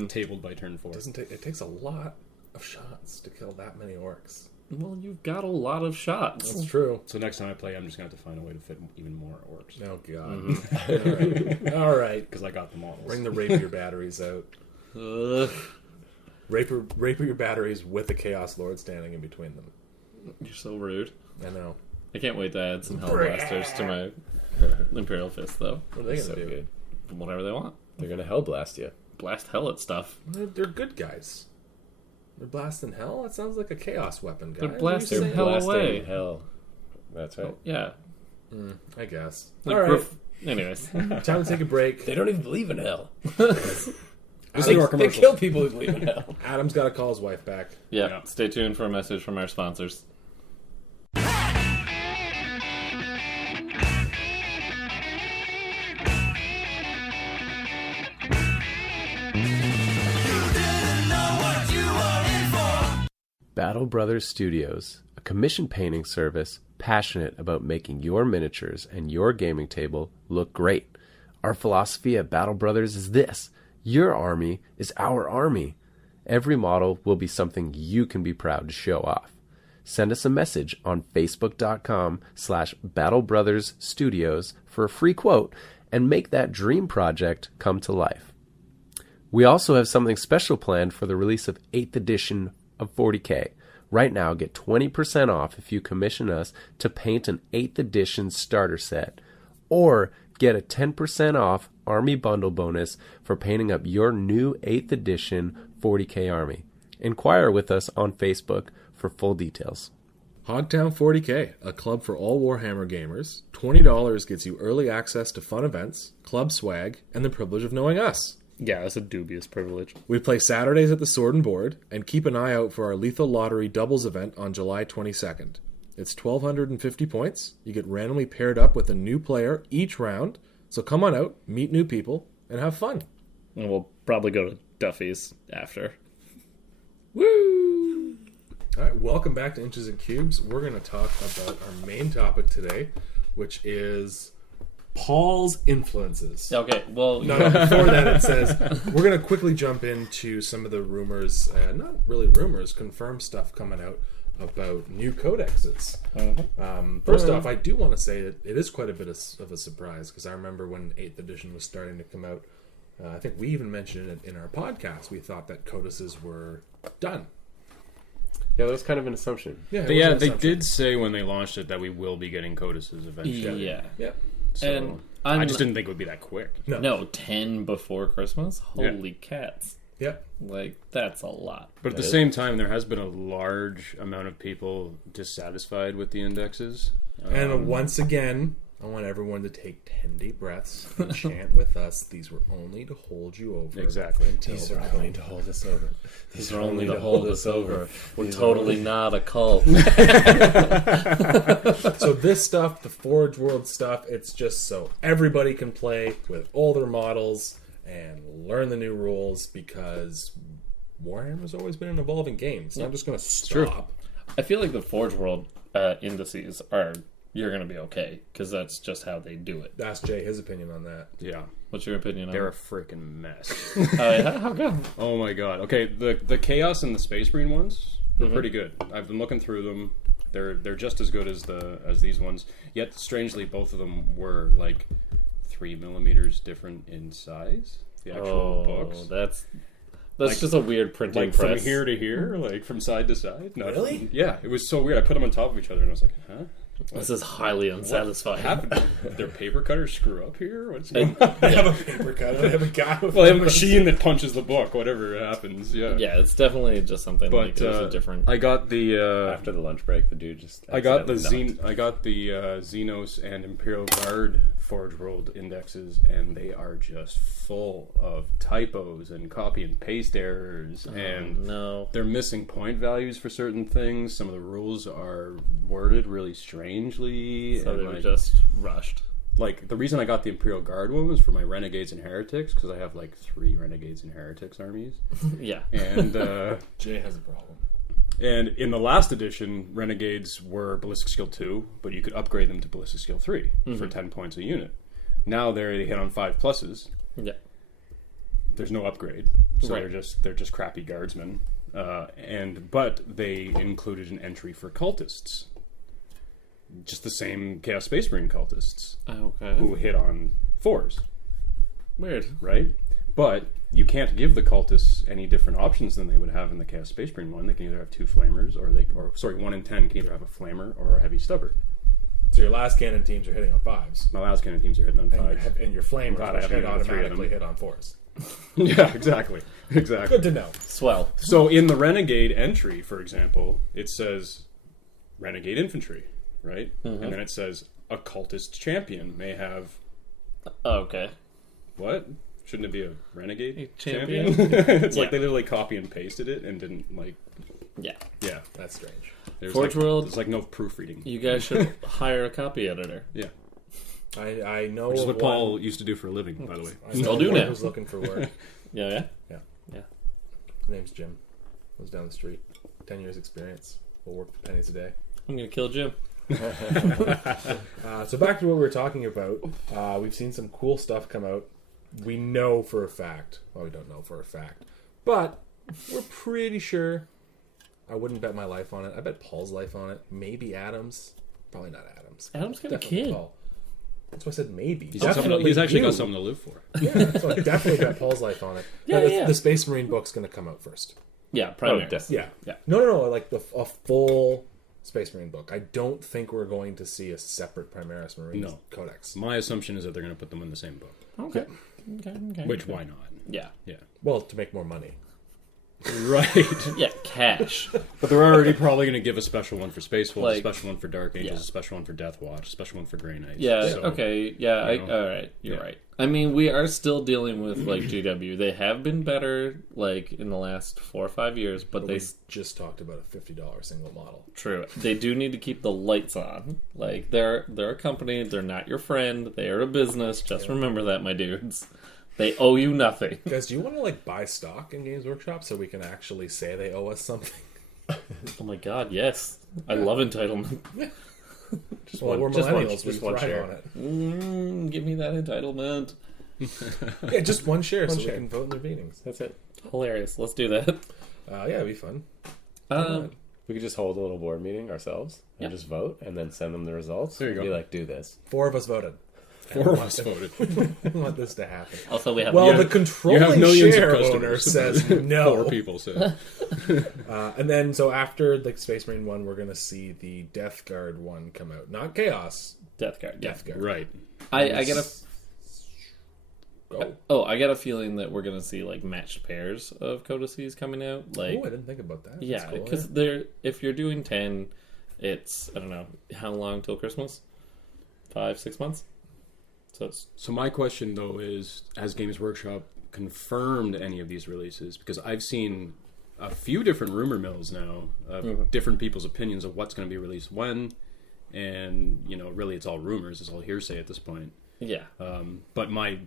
tabled by turn 4. It takes a lot of shots to kill that many orcs. Well, you've got a lot of shots. That's true. So next time I play, I'm just gonna have to find a way to fit even more orcs Oh god. All right. because I got the models. Bring the rapier batteries out. Ugh. Rapier batteries with a Chaos Lord standing in between them. You're so rude. I know. I can't wait to add some Hellblasters to my Imperial Fist, though. What are they So gonna do? good. Whatever they want. They're gonna hell blast you. Blast hell at stuff. They're good guys. They're blasting hell? That sounds like a chaos weapon, guys. They're What are you blasting saying? hell Blasting away. hell. That's right. Yeah. I guess. Like, All right. Anyways. Time to take a break. They don't even believe in hell. Listen to our They commercials. kill people who believe in hell. Adam's got to call his wife back. Yeah. Yeah. Stay tuned for a message from our sponsors. Battle Brothers Studios, a commission painting service passionate about making your miniatures and your gaming table look great. Our philosophy at Battle Brothers is this: your army is our army. Every model will be something you can be proud to show off. Send us a message on facebook.com/Battle Brothers Studios for a free quote and make that dream project come to life. We also have something special planned for the release of 8th edition of 40K. Right now, get 20% off if you commission us to paint an 8th edition starter set, or get a 10% off Army Bundle bonus for painting up your new 8th edition 40K Army. Inquire with us on Facebook for full details. Hogtown 40K, a club for all Warhammer gamers. $20 gets you early access to fun events, club swag, and the privilege of knowing us. Yeah, that's a dubious privilege. We play Saturdays at the Sword and Board, and keep an eye out for our Lethal Lottery doubles event on July 22nd. It's 1,250 points. You get randomly paired up with a new player each round, so come on out, meet new people, and have fun. And we'll probably go to Duffy's after. Woo! All right, welcome back to Inches and Cubes. We're going to talk about our main topic today, which is Paul's influences. Okay, well... No, before that it says, we're going to quickly jump into some of the rumors, not really rumors, confirmed stuff coming out about new codexes. First off, I do want to say that it is quite a bit of a surprise, because I remember when 8th edition was starting to come out, I think we even mentioned it in our podcast, we thought that codices were done. Yeah, that was kind of an assumption. They did say when they launched it that we will be getting codices eventually. Yeah. So And I just didn't think it would be that quick. No, 10 before Christmas? Holy cats. Yep. Like, that's a lot. But at the same time, there has been a large amount of people dissatisfied with the indexes. And once again, I want everyone to take 10 deep breaths and chant with us. These were only to hold you over. Exactly. Until These are only to hold us over. These are only to hold us over. We're totally not a cult. So this stuff, the Forge World stuff, it's just so everybody can play with all their models and learn the new rules, because Warhammer's always been an evolving game. It's not just going to stop. I feel like the Forge World indices are... You're going to be okay, because that's just how they do it. Ask Jay his opinion on that. Yeah. What's your opinion on They're a it? freaking mess. How come? Oh my god. Okay, the Chaos and the Space Marine ones are pretty good. I've been looking through them. They're just as good as these ones. Yet strangely, both of them were like 3 millimeters different in size. The actual books. That's Like- just a weird printing Like press. from here to here, like from side to side. No, Really? Yeah, it was so weird. I put them on top of each other, and I was like, huh? This is highly unsatisfying. Happened? Their paper cutters screw up here? What's going on? They have a paper cutter. They have a guy with Well, they have a machine that punches the book, whatever happens. Yeah. Yeah, it's definitely just something But like there's a different... I got the After the lunch break, the dude just... I got the accidentally Xenos and Imperial Guard Forge World indexes, and they are just full of typos and copy and paste errors, and no. they're missing point values for certain things. Some of the rules are worded really strangely. So and they were just rushed. like the reason I got the Imperial Guard one was for my Renegades and Heretics, because I have like 3 Renegades and Heretics armies, Yeah. and Jay has a problem. and in the last edition, Renegades were Ballistic Skill 2, but you could upgrade them to Ballistic Skill 3 for 10 points a unit. Now they hit on 5 pluses. Yeah. There's no upgrade, so Right. they're just crappy guardsmen. But they included an entry for cultists, just the same Chaos Space Marine cultists Okay. who hit on 4s, Weird. right? But you can't give the cultists any different options than they would have in the Chaos Space Marine one. They can either have 2 flamers, or 1 in 10 can either have a flamer or a heavy stubber. So your last cannon teams are hitting on 5s. My last cannon teams are hitting on And 5s. your flamers God, I which haven't hit even got 3 of them. automatically hit on 4s. Yeah, exactly. Good to know. Swell. So in the Renegade entry, for example, it says Renegade Infantry, right? And then it says a cultist champion may have Okay. what? Shouldn't it be a Renegade Champion? It's like Yeah. they literally copy and pasted it and didn't like. Yeah. Yeah, That's strange. there's Forge like, World- There's like no proofreading. You guys should hire a copy editor. Yeah, I know which is of what one- Paul used to do for a living, by the way. I know Still of do one now. who's looking for work. Yeah. His name's Jim. Lives down the street. 10 years experience. Will work for pennies a day. I'm gonna kill Jim. So back to what we were talking about. We've seen some cool stuff come out. We know for a fact. Well, we don't know for a fact. But we're pretty sure. I wouldn't bet my life on it. I bet Paul's life on it. Maybe Adams. Probably not Adams. Adam's got a Definitely kid. Paul. That's why I said maybe. He's Definitely actually you. got something to live for. Yeah, so I definitely bet Paul's life on it. Yeah, Now, yeah. The Space Marine book's going to come out first. Yeah, primary. definitely. Yeah. Yeah. No. Like a full Space Marine book. I don't think we're going to see a separate Primaris Marines No. Codex. My assumption is that they're going to put them in the same book. Okay. Okay. Which why not? Yeah. Yeah. Well, to make more money. Right. Yeah, cash. But they're already probably going to give a special one for Space Wolves, Like- a special one for Dark Angels, Yeah. a special one for Death Watch, a special one for Grey Knights. Yeah, So, okay, yeah, you know. all right, you're Yeah. right. I mean, we are still dealing with, like, GW. They have been better, like, in the last 4 or 5 years, but they... We just talked about a $50 single model. True. They do need to keep the lights on. Like, they're a company, they're not your friend, they are a business, just remember that, my dudes. They owe you nothing. Guys, do you want to like buy stock in Games Workshop so we can actually say they owe us something? Oh my god, yes. I love entitlement. Well, we're just one- millennials. just We one thrive share. on it. Give me that entitlement. Yeah, just one share so share. we can vote in their meetings. That's it. Hilarious. Let's do that. Yeah, it'd be fun. We could just hold a little board meeting ourselves and Yeah. just vote and then send them the results. There you and go. Be like, do this. 4 of us voted. 4 of us voted. I want this to happen. Also, we have... Well, You the have controlling millions of share customers. owner says no. 4 people said. And then, so after the Space Marine one, we're going to see the Death Guard one come out. Not Chaos, Death Guard. Yeah. Death Guard. Right. I get a... Go. Oh, I got a feeling that we're gonna see like matched pairs of codices coming out. Like, Oh, I didn't think about that. That's yeah, cool, because they're if you're doing 10, it's I don't know how long till Christmas, 5-6 months. So it's So my question, though, is, has Games Workshop confirmed any of these releases? Because I've seen a few different rumor mills now of different people's opinions of what's going to be released when, and, you know, really it's all rumors, it's all hearsay at this point. yeah, But my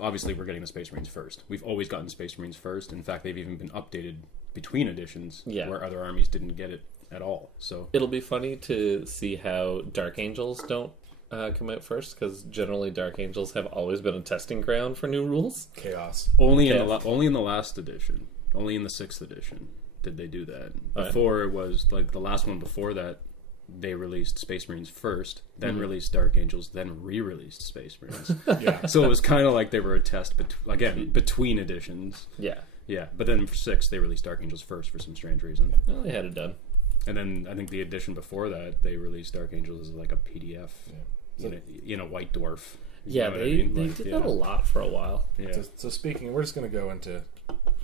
obviously we're getting the Space Marines first. We've always gotten Space Marines first. In fact, they've even been updated between editions where other armies didn't get it at all. So it'll be funny to see how Dark Angels don't come out first, because generally Dark Angels have always been a testing ground for new rules. Chaos. only in Yeah. only in the last edition, only in the 6th edition did they do that. Oh, yeah. Before it was like the last one before that. They released Space Marines first, then released Dark Angels, then re-released Space Marines. Yeah. So it was kind of like they were a test, between editions. Yeah, Yeah, but then for 6, they released Dark Angels first for some strange reason. well, they had it done. And then I think the edition before that, they released Dark Angels as like a PDF in a White Dwarf. You Yeah, know what I they mean? Like, did yeah. that a lot for a while. Yeah. So speaking, we're just going to go into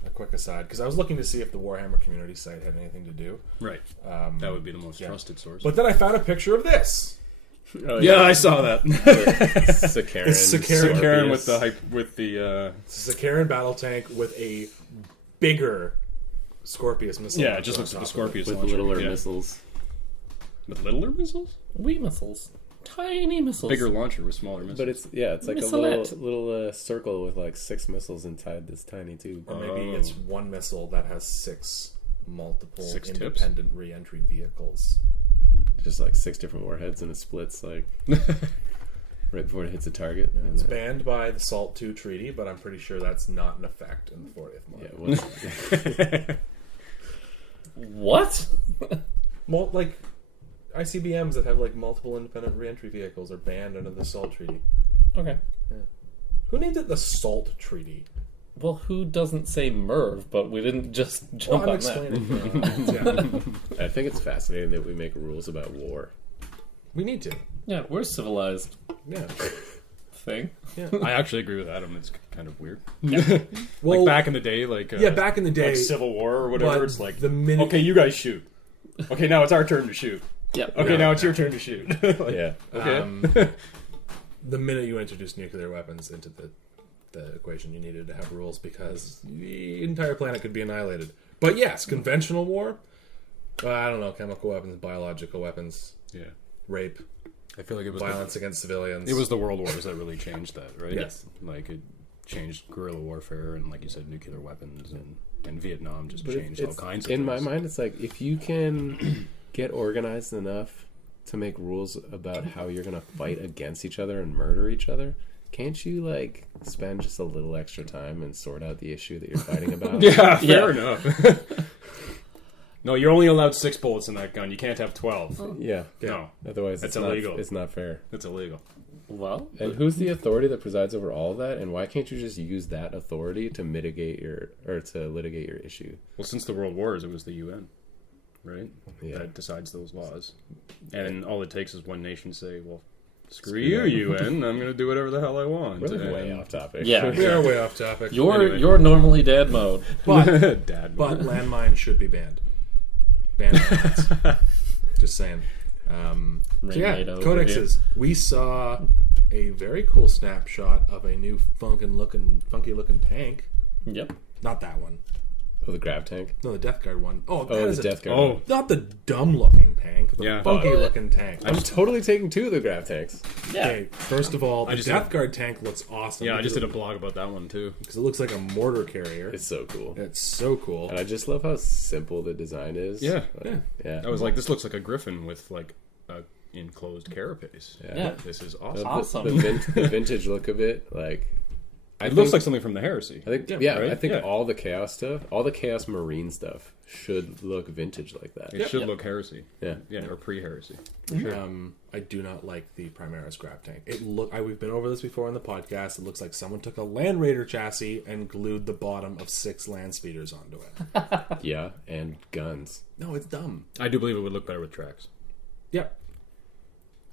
a quick aside, because I was looking to see if the Warhammer community site had anything to do. Right. That would be the most trusted source. But then I found a picture of this. Oh, yeah, I saw that. Sakaran. It's Sakaran. Karen with the hype with the This is a Sakaran battle tank with a bigger Scorpius missile. yeah, it launcher just on looks like a top of it. Scorpius with launcher. littler Yeah. missiles. With littler missiles, Wee missiles, tiny missiles, bigger launcher with smaller missiles. But it's like a Missilette. little circle with like 6 missiles inside this tiny tube. Or maybe it's one missile that has 6 multiple 6 tips? independent re-entry vehicles. Just like 6 different warheads and it splits like right before it hits a target. And It's banned by the SALT II treaty, but I'm pretty sure that's not in effect in the 40th month. yeah, What? Like ICBMs that have like multiple independent re-entry vehicles are banned under the SALT treaty. Okay. Who named it the SALT treaty? Well, who doesn't say Merv? But we didn't just jump I'm on that. explaining. Yeah. I think it's fascinating that we make rules about war. We need to. Yeah, we're civilized Yeah. thing. I actually agree with Adam. It's kind of weird. Well, Like back in the day, like back in the day, like Civil War or whatever. but It's like the minute okay, you guys shoot. Okay, now it's our turn to shoot. Yeah. Okay, now it's your turn to shoot. Like, Yeah. Okay. the minute you introduced nuclear weapons into the equation, you needed to have rules because the entire planet could be annihilated. But yes, conventional war. I don't know, chemical weapons, biological weapons, yeah. rape, I feel like it was violence against civilians. it was the World Wars that really changed that, right? Yes. Like it changed guerrilla warfare and, like you said, nuclear weapons, and Vietnam just But changed all it's- kinds of in things. my mind, it's like if you can get organized enough to make rules about how you're going to fight against each other and murder each other, can't you like spend just a little extra time and sort out the issue that you're fighting about? Yeah, fair enough. No, you're only allowed 6 bullets in that gun. You can't have 12. Yeah. No, Otherwise, That's it's not, illegal. it's not fair. it's illegal. Well, And who's the authority that presides over all of that? And why can't you just use that authority to mitigate to litigate your issue? Well, since the World Wars, it was the UN, right? Yeah. That decides those laws. And all it takes is one nation say, well, Screw you, UN. I'm going to do whatever the hell I want. We're like way off topic. Yeah. We are way off topic. You're normally dad mode. But, Dad. but landmines should be banned. Ban landmines. Just saying. So yeah, Rainado over codexes. We saw a very cool snapshot of a new funky looking tank. Yep. Not that one. Oh, the grab tank. No, the Death Guard one. Oh, that Oh, is the Death Guard. Oh, not the dumb looking tank. The Yeah. funky looking tank. I'm totally taking 2 of the grab tanks. Yeah. Okay, first of all, the just Death did- Guard tank looks awesome. yeah, I just did a because blog about that one, too. it looks like a mortar carrier. It's so cool. It's so cool. And I just love how simple the design is. Yeah. Like, yeah. I was like, this looks like a griffin with, like, a enclosed carapace. Yeah. This is The, awesome. Awesome. the vintage look of it, like It looks like something from the Heresy. I think right? I think Yeah. all the chaos stuff, all the chaos marine stuff should look vintage like that. It should look Heresy. Yeah. Yeah, or pre-Heresy. I do not like the Primaris grab tank. We've been over this before in the podcast. It looks like someone took a Land Raider chassis and glued the bottom of 6 land speeders onto it. Yeah, and guns. No, it's dumb. I do believe it would look better with tracks. Yep.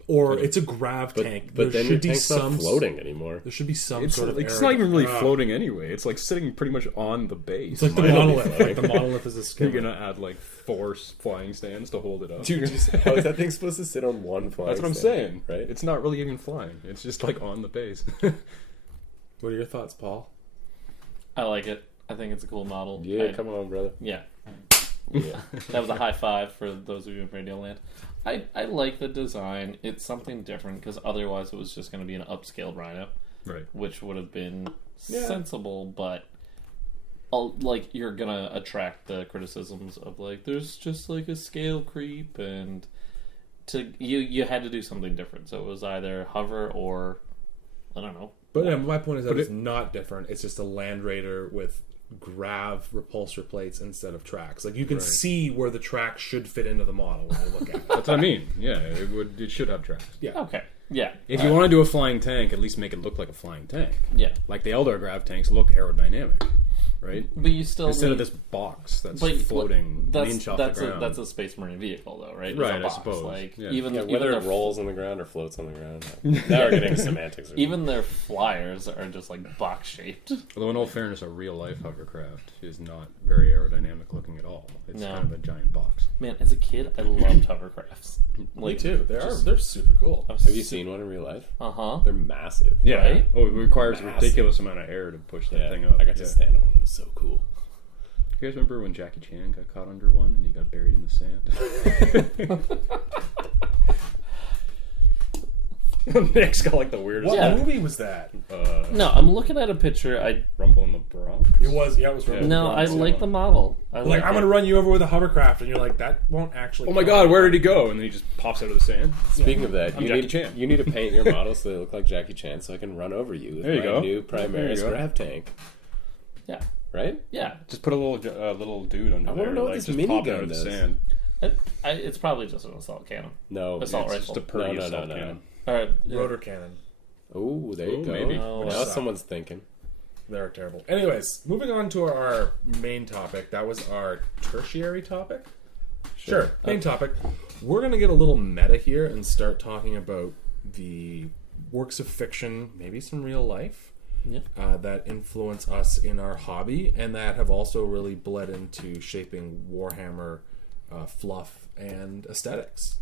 Or it's a grav But tank. but there then your should be tank's some not floating anymore. There should be some It's, sort of. it's not even really aerodynamic- floating anyway. It's like sitting pretty much on the base. It's like the monolith. Like the monolith is a You're skimmer. gonna add like 4 flying stands to hold it up. Dude, how is that thing supposed to sit on one flag? That's what I'm stand, saying. right? It's not really even flying. It's just like on the base. What are your thoughts, Paul? I like it. I think it's a cool model. Yeah, come on, brother. Yeah. Yeah. That was a high five for those of you in Radio Land. I like the design. It's something different because otherwise it was just going to be an upscaled Rhino, Right. which would have been Yeah. sensible, but like you're gonna attract the criticisms of like there's just like a scale creep, and you had to do something different. So it was either hover or I don't know. But yeah, my point is that But it's not different. It's just a Land Raider with grav repulsor plates instead of tracks. Like you can see where the track should fit into the model when you look at it. That's what I mean. Yeah, it should have tracks. Yeah. Okay. Yeah. If you want to do a flying tank, at least make it look like a flying tank. Yeah. Like the Eldar grav tanks look aerodynamic, right? But you still Instead of need- this box that's but floating an inch off the ground. that's a Space Marine vehicle, though, right? It's Right, a I box. suppose. Like Yeah. even Yeah, even whether their, it rolls on the ground or floats on the ground. Now we're getting semantics. even their flyers are just like box shaped. Although in all fairness, a real life hovercraft is not very aerodynamic looking at all. It's No. kind of a giant box. Man, as a kid, I loved hovercrafts. Like, They're super cool. Have you seen one in real life? Uh-huh. They're massive. Yeah. Right? Oh, it requires a Massive. ridiculous amount of air to push that Yeah, thing up. I got to Yeah. stand on one. It was so cool. You guys remember when Jackie Chan got caught under one and he got buried in the sand? Nick's got like the weirdest. What Yeah. movie was that? No, I'm looking at a picture. Rumble in the Bronx. It was. Yeah, it was. Rumble No, I Bronx, like yeah. the model. I Like I'm it. gonna run you over with a hovercraft, and you're like, that won't actually. Oh my count. God, where did he go? And then he just pops out of the sand. Speaking of that, I'm you Jackie need, Chan. you need to paint your models so they look like Jackie Chan so I can run over you with There you my go. new There Primaris you go. grav tank. Yeah, Right? yeah. Just put a little dude under I there. wanna know what like, this just minigun pop out of the does. sand. It's probably just an assault cannon. No. Assault it's- rifle. Just a pretty No. assault cannon. All right. Yeah. Rotor cannon. Oh, there you Ooh, go. maybe. Oh, Now suck. someone's thinking. They're terrible. Anyways, moving on to our main topic. That was our tertiary topic. Sure. Main topic. We're going to get a little meta here and start talking about the works of fiction, maybe some real life, Yeah. that influence us in our hobby and that have also really bled into shaping Warhammer fluff and aesthetics.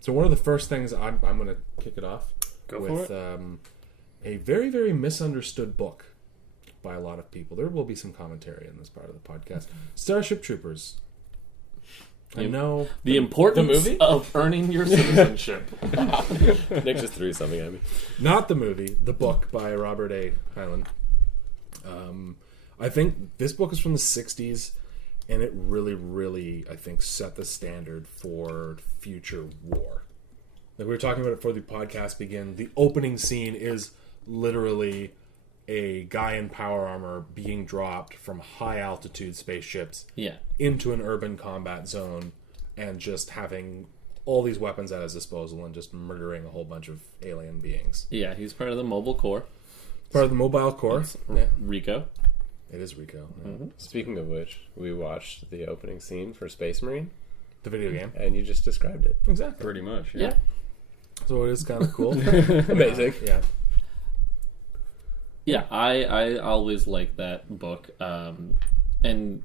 So one of the first things I'm going to kick it off Go with for a very, very misunderstood book by a lot of people. There will be some commentary in this part of the podcast. Starship Troopers. I know The importance movie? of earning your citizenship. Nick just threw something at me. not the movie, the book by Robert A. Heinlein. I think this book is from the 60s, and it really, really, I think, set the standard for future war. Like we were talking about it before the podcast began. The opening scene is literally a guy in power armor being dropped from high altitude spaceships Yeah. into an urban combat zone and just having all these weapons at his disposal and just murdering a whole bunch of alien beings. Yeah, he's part of the mobile corps. Part of the Mobile Corps. Yeah, Rico. it is Rico. Yeah. Speaking of which, we watched the opening scene for Space Marine, The video game. and you just described it. Exactly. Pretty much. Yeah. so it is kind of cool. Amazing. Yeah. Yeah, I always liked that book, and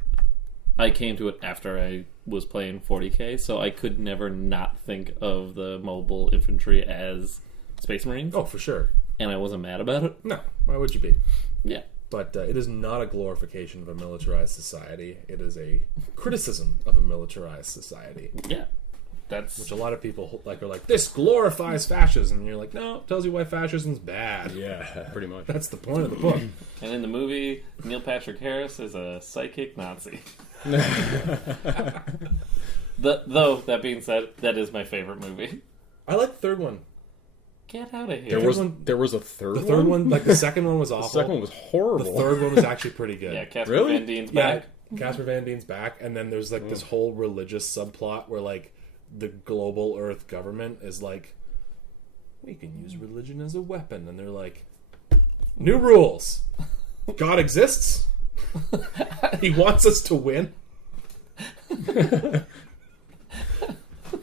I came to it after I was playing 40K, so I could never not think of the mobile infantry as Space Marines, Oh, for sure. and I wasn't mad about it. No, why would you be? Yeah. But it is not a glorification of a militarized society. It is a criticism of a militarized society, Yeah. That's... which a lot of people are like, this glorifies fascism. And you're like, no, it tells you why fascism's bad. Yeah, pretty much. That's the point of the book. And in the movie, Neil Patrick Harris is a psychic Nazi. Though, that being said, that is my favorite movie. I like the third one. Get out of here. There was a third The one? third one, like the second one was awful. The second one was The horrible. third one was actually pretty good. Yeah, Casper Really? Van Dien's Yeah, back. Casper Van Dien's back, and then there's like this whole religious subplot where like the global Earth government is like, we can use religion as a weapon, and they're like, new rules. God exists. He wants us to win.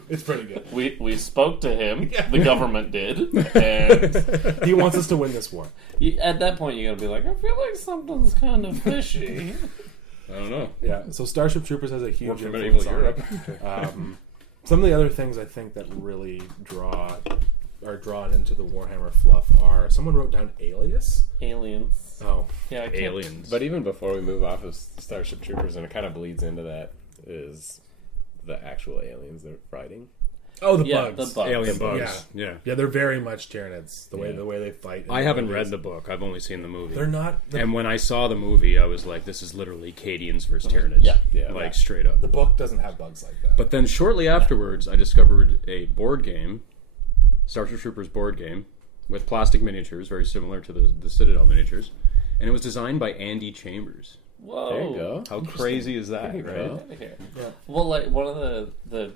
It's pretty good. We spoke to him, Yeah. the government did, and He wants us to win this war. at that point you gotta be like, I feel like something's kind of fishy. I don't know. Yeah. So Starship Troopers has a huge Worked for influence medieval on it. Some of the other things I think that really are drawn into the Warhammer fluff are, someone wrote down Alias. Aliens. Oh, Yeah, I can't... Aliens. But even before we move off of Starship Troopers, and it kind of bleeds into that, is the actual aliens they're fighting. oh, the Yeah, bugs. the bugs. Alien bugs. Yeah. Yeah. Yeah, they're very much Tyranids. The Yeah. way they fight. I haven't read the book. I've only seen the movie. They're not. And when I saw the movie, I was like, this is literally Cadians versus Tyranids. Yeah. Yeah. Like, straight up. The book doesn't have bugs like that. But then shortly afterwards, I discovered a board game, Starship Troopers board game, with plastic miniatures, very similar to the Citadel miniatures. And it was designed by Andy Chambers. Whoa. There you go. How crazy is that, There you right? go. Outta here. Yeah. Well, like one of the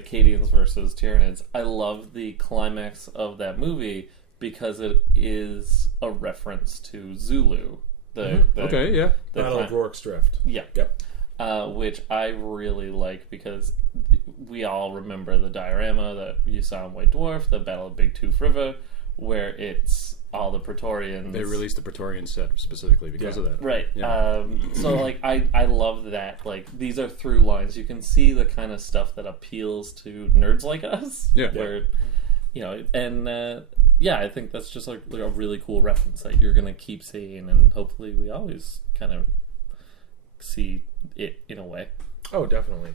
Cadians versus Tyranids, I love the climax of that movie because it is a reference to Zulu. The Okay, yeah. the Battle of cli- Rorke's Drift. Yeah. Yep. Which I really like because we all remember the diorama that you saw in White Dwarf, the Battle of Big Tooth River, where it's all the Praetorians. They released the Praetorian set specifically because Yeah. of that. Right. Yeah. So, like, I love that. Like, these are through lines. You can see the kind of stuff that appeals to nerds like us. Yeah. Where, you know, and, yeah, I think that's just, like a really cool reference that you're going to keep seeing, and hopefully we always kind of see it in a way. Oh, definitely.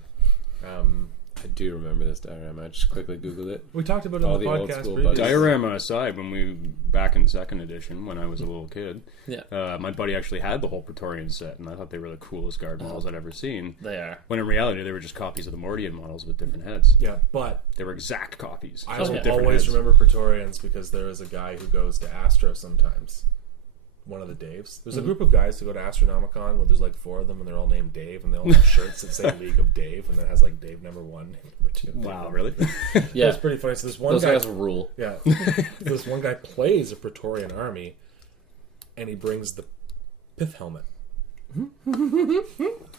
I do remember this diorama. I just quickly Googled it. We talked about it All on the the old podcast school previously. bugs. Diorama aside, when we back in second edition, when I was a little kid, Yeah. my buddy actually had the whole Praetorian set, and I thought they were the coolest guard models I'd ever seen. They are. When in reality, they were just copies of the Mordian models with different heads. Yeah, but They were exact copies. I just will with different always heads. remember Praetorians because there is a guy who goes to Astro sometimes. One of the Daves. There's a group of guys who go to Astronomicon where there's like 4 of them and they're all named Dave and they all have shirts that say League of Dave and then it has like Dave number 1, Dave number 2. Dave Wow, number really? 3. Yeah. It's pretty funny. So this one Those guy guys rule. Yeah. This one guy plays a Praetorian army and he brings the pith helmet.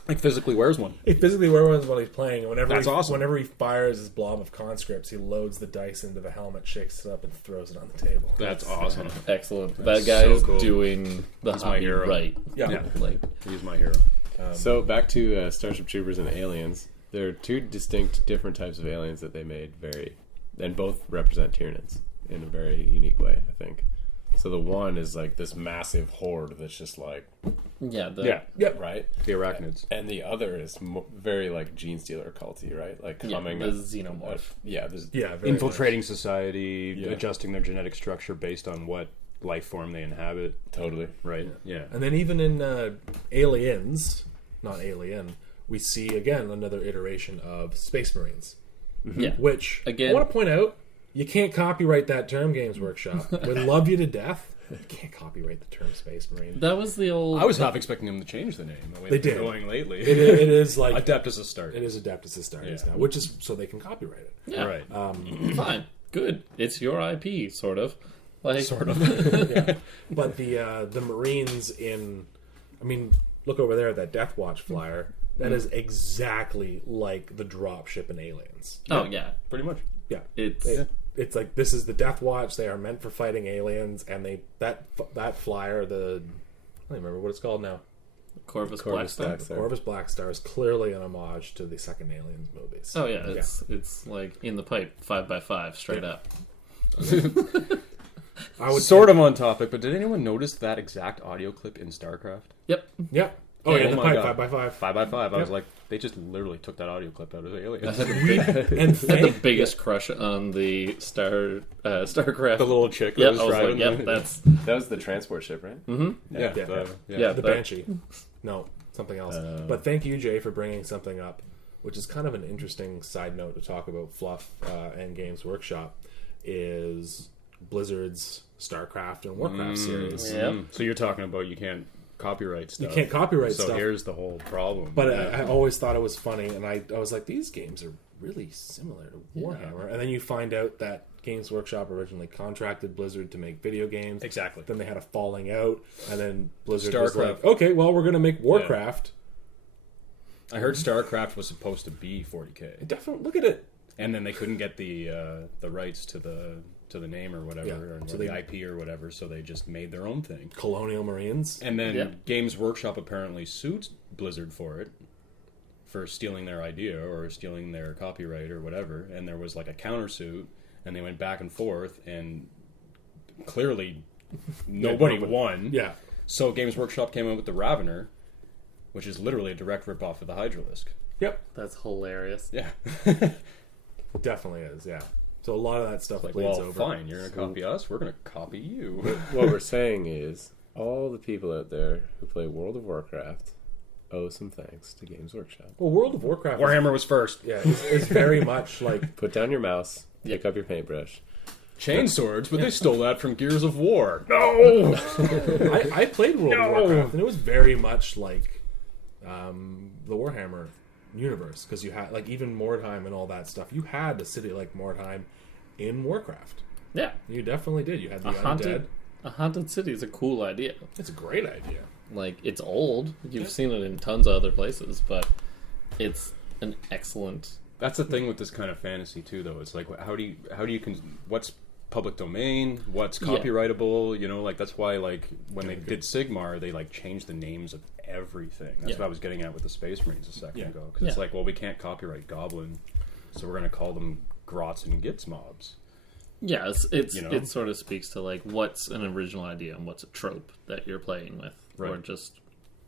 Like physically wears one. He physically wears one while he's playing, and whenever That's awesome. whenever he fires his blob of conscripts, he loads the dice into the helmet, shakes it up, and throws it on the table. That's awesome. Excellent. That's that guy so is cool. doing the He's my hobby hero. right. Yeah. Yeah. Like, He's my hero. So back to Starship Troopers and Aliens. There are 2 distinct different types of aliens that they made, and both represent Tyranids in a very unique way, I think. So the one is like this massive horde that's just like, yeah. Yep. right? The arachnids. And the other is very like Gene Stealer culty, right? Like Yeah, coming the xenomorph. yeah, this, Yeah. Very Infiltrating society, Yeah. adjusting their genetic structure based on what life form they inhabit. totally. Right? Yeah. And then even in Aliens, not Alien, we see again another iteration of Space Marines, Yeah. which Again- I want to point out, you can't copyright that term, Games Workshop. We love you to death. You can't copyright the term Space Marine. That was the old. I was half expecting them to change the name. The way They they've been did. going lately. It is like Adept as a start. it is Adeptus Astartes Yeah. now, which is so they can copyright it. Yeah. Right. Fine. Good. It's your IP, sort of. Like, Sort of. Yeah. But the Marines I mean, look over there at that Death Watch flyer. That is exactly like the dropship in Aliens. Oh yeah. Pretty much. Yeah. It's it's like this is the Death Watch. They are meant for fighting aliens, and that flyer, I don't remember what it's called now. Corvus Blackstar. Corvus Blackstar is clearly an homage to the second Aliens movies. Oh yeah, it's like in the pipe, 5x5, straight up. I would sort of on topic, but did anyone notice that exact audio clip in StarCraft? Yep. Yep. Oh yeah, the my pipe, God. 5x5. 5x5. I was like, they just literally took that audio clip out of Aliens. And And the biggest crush on the StarCraft. The little chick that Yeah, was I was driving. like, that's That was the transport ship, right? Yeah, The Banshee. No, something else. But thank you, Jay, for bringing something up, which is kind of an interesting side note to talk about Fluff and Games Workshop, is Blizzard's StarCraft and Warcraft series. Yeah. So you're talking about you can't copyright stuff. You can't copyright so stuff. here's the whole problem. But I always thought it was funny, and I was like, these games are really similar to Warhammer. And then you find out that Games Workshop originally contracted Blizzard to make video games. Exactly. Then they had a falling out, and then Blizzard StarCraft. was like, okay, well, we're going to make Warcraft. I heard StarCraft was supposed to be 40K, Definitely, look at it. and then they couldn't get the rights to the name or whatever, Yeah, or so the they- IP or whatever, so they just made their own thing. Colonial Marines. And then Yeah. Games Workshop apparently sued Blizzard for stealing their idea or stealing their copyright or whatever, and there was like a countersuit, and they went back and forth, and clearly nobody won. Yeah. So Games Workshop came out with the Ravener, which is literally a direct ripoff of the Hydralisk. Yep. that's hilarious. Yeah. It definitely is, yeah. So a lot of that stuff Like, bleeds well, over. fine, you're going to copy us, we're going to copy you. What we're saying is all the people out there who play World of Warcraft owe some thanks to Games Workshop. Well, World of Warcraft Warhammer was first. is very much like... Put down your mouse, pick up your paintbrush. Chain swords, but they stole that from Gears of War. No! I played World of Warcraft, and it was very much like the Warhammer universe, because you had, like, even Mordheim and all that stuff. You had a city like Mordheim in Warcraft. Yeah. You definitely did. You had the A undead. haunted city is a cool idea. It's a great idea. Like, it's old. You've seen it in tons of other places, but it's an excellent... That's the thing with this kind of fantasy too, though. It's like, how do you what's public domain, what's copyrightable? You know, like that's why, like when they did Sigmar, they like changed the names of everything. That's what I was getting at with the Space Marines a second ago. Because it's like, well, we can't copyright Goblin, so we're going to call them Grots and Gits mobs. Yeah, it's You know? it sort of speaks to like what's an original idea and what's a trope that you're playing with, or Right. just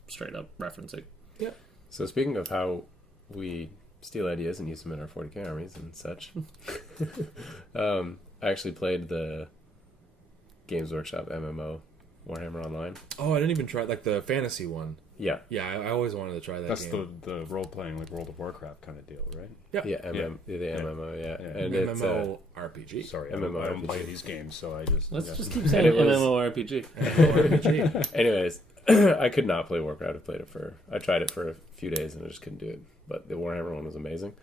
straight up referencing. Yeah. So speaking of how we steal ideas and use them in our 40k armies and such, I actually played the Games Workshop MMO Warhammer Online. Oh, I didn't even try, like, the fantasy one. Yeah, Yeah, I always wanted to try that That's game. the role playing like World of Warcraft kind of deal, right? yeah, Yeah. the MMO, yeah. Yeah. And it's MMO RPG. Sorry, MMO I don't RPG. play these games, so I just Let's yeah. just keep saying it was- MMORPG. RPG. anyways, I could not play Warcraft. I tried it for a few days and I just couldn't do it. But the Warhammer one was amazing,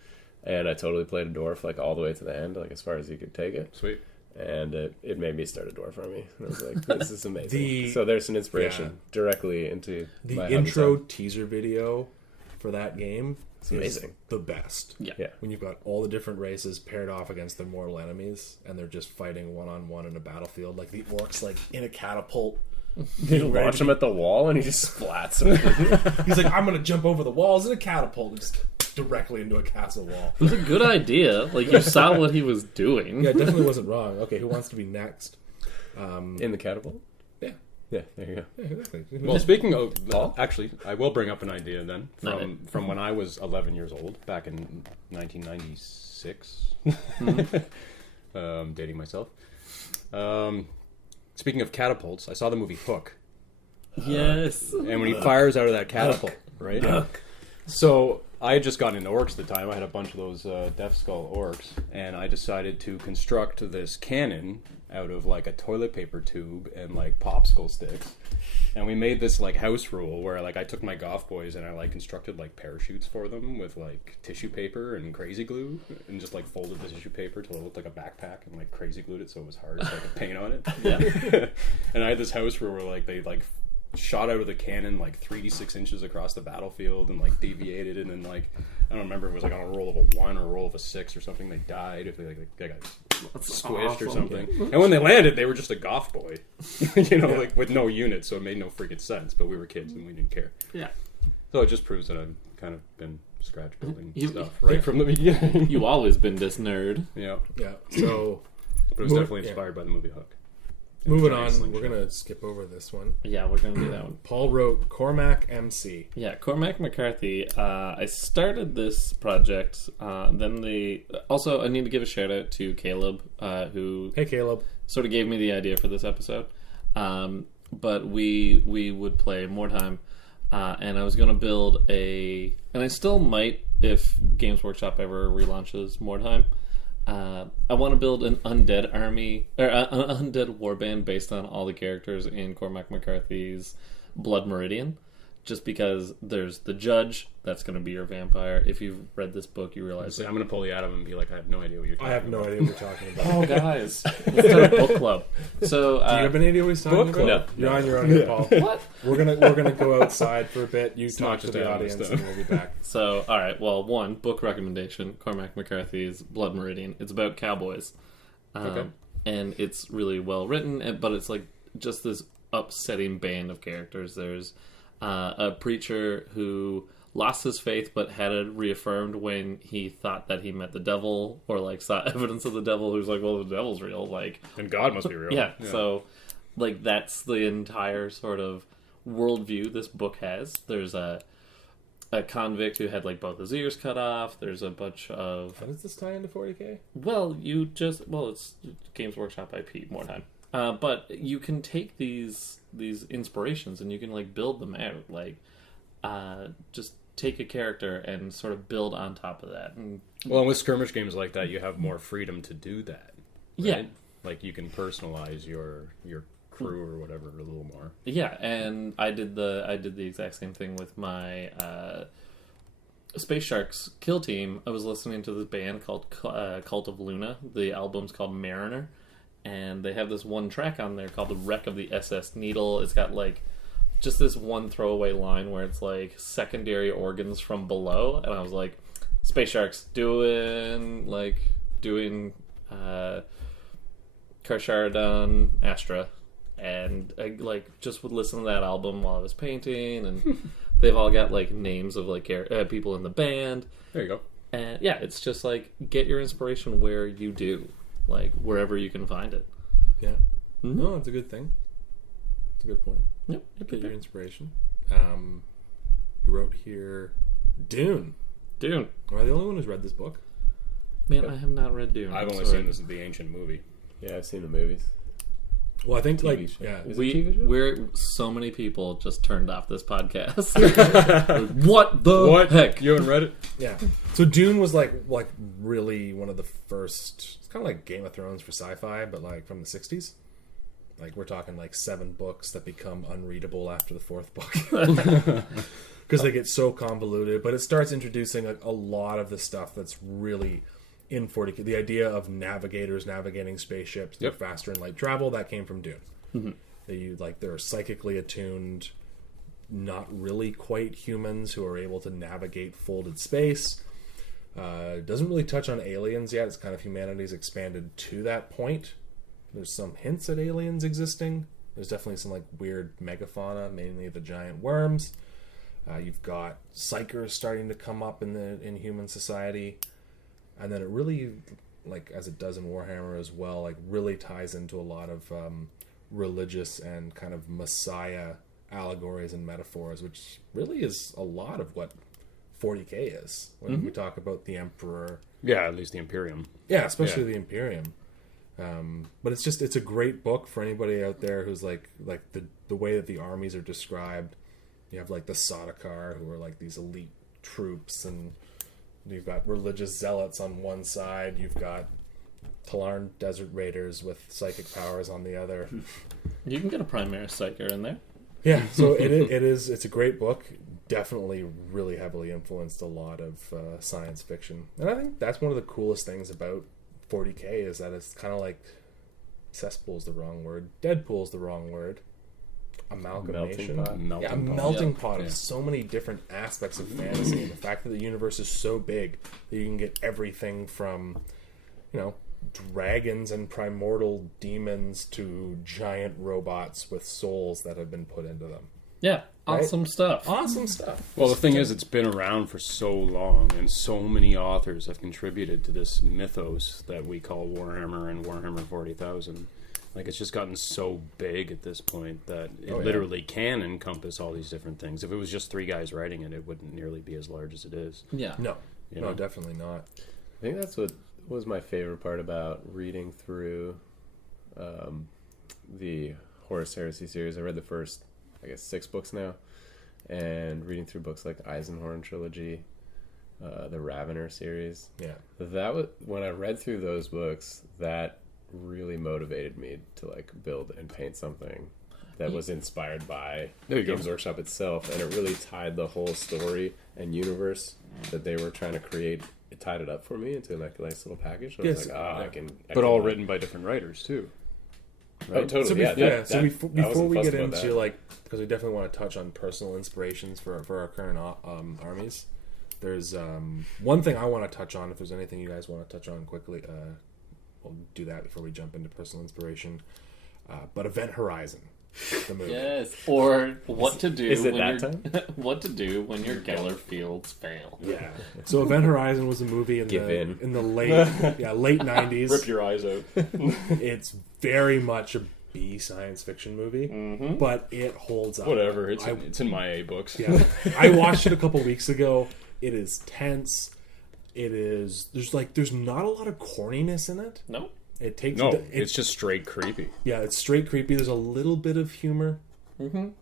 and I totally played a dwarf like all the way to the end, like as far as you could take it. Sweet. And it made me start a dwarf army. And I was like, this is amazing. The- So there's an inspiration yeah. directly into The my intro habitat. teaser video for that game is amazing. the best. Yeah. When you've got all the different races paired off against their mortal enemies, and they're just fighting one-on-one in a battlefield, like the orcs, like in a catapult. You launch him at the wall and he just splats him. He's like, I'm gonna jump over the walls in a catapult and just directly into a castle wall. It was a good idea. Like, you saw what he was doing. Yeah, it definitely wasn't wrong. Okay, who wants to be next? In the catapult? Yeah. Yeah, there you go. Yeah, exactly. Well, speaking of, actually, I will bring up an idea then Okay. from when I was 11 years old, back in 1996. Dating myself. Speaking of catapults, I saw the movie Hook, Yes. and when he fires out of that catapult, right? So I had just gotten into orcs at the time. I had a bunch of those Death Skull orcs, and I decided to construct this cannon out of like a toilet paper tube and like popsicle sticks. And we made this like house rule where like I took my goth boys and I like constructed like parachutes for them with like tissue paper and crazy glue, and just like folded the tissue paper till it looked like a backpack and like crazy glued it so it was hard so I could paint on it. Yeah. And I had this house rule where like they like shot out of the cannon like 3d6 inches across the battlefield and like deviated, and then like I don't remember if it was like on a roll of a 1 or a roll of a 6 or something, they died if they got squished or awful. something. And when they landed, they were just a goth boy, like with no unit, so it made no freaking sense. But we were kids and we didn't care. Yeah. So it just proves that I've kind of been scratch building You- stuff right from the beginning. You've always been this nerd. Yeah, Yeah. So but it was definitely inspired by the movie Hook. moving Giant on, slingshot. we're gonna skip over this one. Yeah, we're gonna do that one. Paul wrote Cormac MC. Yeah, Cormac McCarthy. I started this project. Also, I need to give a shout out to Caleb, who Hey, Caleb. sort of gave me the idea for this episode. But we would play more time, and I was going to build and I still might if Games Workshop ever relaunches more time. I want to build an undead army or an undead warband based on all the characters in Cormac McCarthy's Blood Meridian. Just because there's the judge, that's going to be your vampire. If you've read this book, you realize. I'm going to pull you out of him and be like, I have no idea what you're talking I about. have no idea what you're talking about. Oh, guys, let's start a book club. So, Do you have any idea what he's talking book about? club? You're on your own here, Paul. what? We're gonna go outside for a bit. You talk not to just the out of audience, stuff. and we'll be back. So, all right. Well, one book recommendation: Cormac McCarthy's Blood Meridian. It's about cowboys, Okay. and it's really well written. But it's like just this upsetting band of characters. There's a preacher who lost his faith, but had it reaffirmed when he thought that he met the devil, or like saw evidence of the devil. Who's like, "Well, the devil's real." Like, And God must be real. yeah. So, like, that's the entire sort of worldview this book has. There's a convict who had like both his ears cut off. There's a bunch of How does this tie into 40K? it's Games Workshop IP more time. But you can take these inspirations and you can like build them out. Like just take a character and sort of build on top of that. And Well, and with skirmish games like that, you have more freedom to do that. Right? Yeah. Like you can personalize your crew or whatever a little more. yeah, and I did the exact same thing with my Space Sharks kill team. I was listening to this band called Cult of Luna. The album's called Mariner, and they have this one track on there called The Wreck of the SS Needle. It's got like just this one throwaway line where it's like secondary organs from below, and I was like, Space Sharks doing Karsharadon Astra, and I like just would listen to that album while I was painting, and they've all got like names of like people in the band. There you go. And yeah, it's just like get your inspiration where you do, like wherever you can find it. Yeah. Mhm. No, it's a good thing. It's a good point. Yep. Get your inspiration. You wrote here Dune. Dune. Am I the only one who's read this book? Man, I have not read Dune. I've I'm only sorry. seen this in the ancient movie. Yeah, I've seen the movies. Well, I think TV show. yeah. Is it TV show? We're so many people just turned off this podcast. What the What? heck? You haven't read it? Yeah. So Dune was like really one of the first. It's kind of like Game of Thrones for sci-fi, but like from the 60s. Like we're talking like 7 books that become unreadable after the 4th book because they get so convoluted. But it starts introducing a lot of the stuff that's really in 40K. The idea of navigators navigating spaceships, Yep. faster in light travel, that came from Dune. They're psychically attuned, not really quite humans who are able to navigate folded space. Doesn't really touch on aliens yet. It's kind of humanity's expanded to that point. There's some hints at aliens existing. There's definitely some like weird megafauna, mainly the giant worms. You've got psychers starting to come up in human society, and then it really, like as it does in Warhammer as well, like really ties into a lot of religious and kind of messiah allegories and metaphors, which really is a lot of what 40K is when we talk about the Emperor. Yeah, at least the Imperium. Yeah, especially the Imperium. But it's a great book for anybody out there who's like the way that the armies are described. You have like the Sardaukar, who are like these elite troops, and you've got religious zealots on one side. You've got Talarn Desert Raiders with psychic powers on the other. You can get a Primaris Psyker in there. Yeah, so it's a great book. Definitely really heavily influenced a lot of science fiction. And I think that's one of the coolest things about 40K is that it's kind of like cesspool's the wrong word, Deadpool's the wrong word, amalgamation. Melting pot of so many different aspects of fantasy, and the fact that the universe is so big that you can get everything from dragons and primordial demons to giant robots with souls that have been put into them. Yeah, awesome stuff. Awesome stuff. Well, the thing is, it's been around for so long, and so many authors have contributed to this mythos that we call Warhammer and Warhammer 40,000. Like, it's just gotten so big at this point that it literally can encompass all these different things. If it was just 3 guys writing it, it wouldn't nearly be as large as it is. Yeah. No, You know? definitely not. I think that's what was my favorite part about reading through the Horus Heresy series. I read the first, I guess, 6 books now, and reading through books like Eisenhorn trilogy, the Ravener series. Yeah. That was when I read through those books. That really motivated me to like build and paint something that was inspired by Games Workshop itself, and it really tied the whole story and universe that they were trying to create. It tied it up for me into like a nice little package. I was like, I can. But all written by different writers, too. Right? Oh, totally. So before we get into that. like, because we definitely want to touch on personal inspirations for our current armies. There's one thing I want to touch on. If there's anything you guys want to touch on quickly, we'll do that before we jump into personal inspiration. But Event Horizon, the movie. Yes, or what to do is it when that your time? what to do when your Geller fields fail. Yeah. So Event Horizon was a movie in the late 90s. Rip your eyes out. It's very much a B science fiction movie, but it holds up. Whatever. It's in my A books. Yeah. I watched it a couple weeks ago. It is tense. There's not a lot of corniness in it. No. It's just straight creepy. Yeah, it's straight creepy. There's a little bit of humor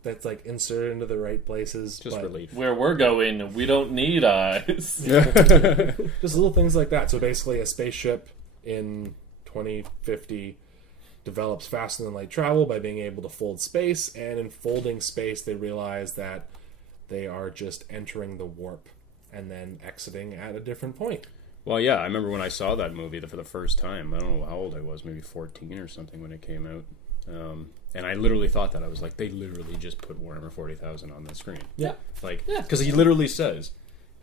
that's like inserted into the right places. Just relief. Where we're going, we don't need eyes. Just little things like that. So basically, a spaceship in 2050 develops faster than light travel by being able to fold space, and in folding space, they realize that they are just entering the warp and then exiting at a different point. Well, yeah, I remember when I saw that movie for the first time. I don't know how old I was, maybe 14 or something when it came out. And I literally thought that. I was like, they literally just put Warhammer 40,000 on the screen. Yeah. Like, because he literally says,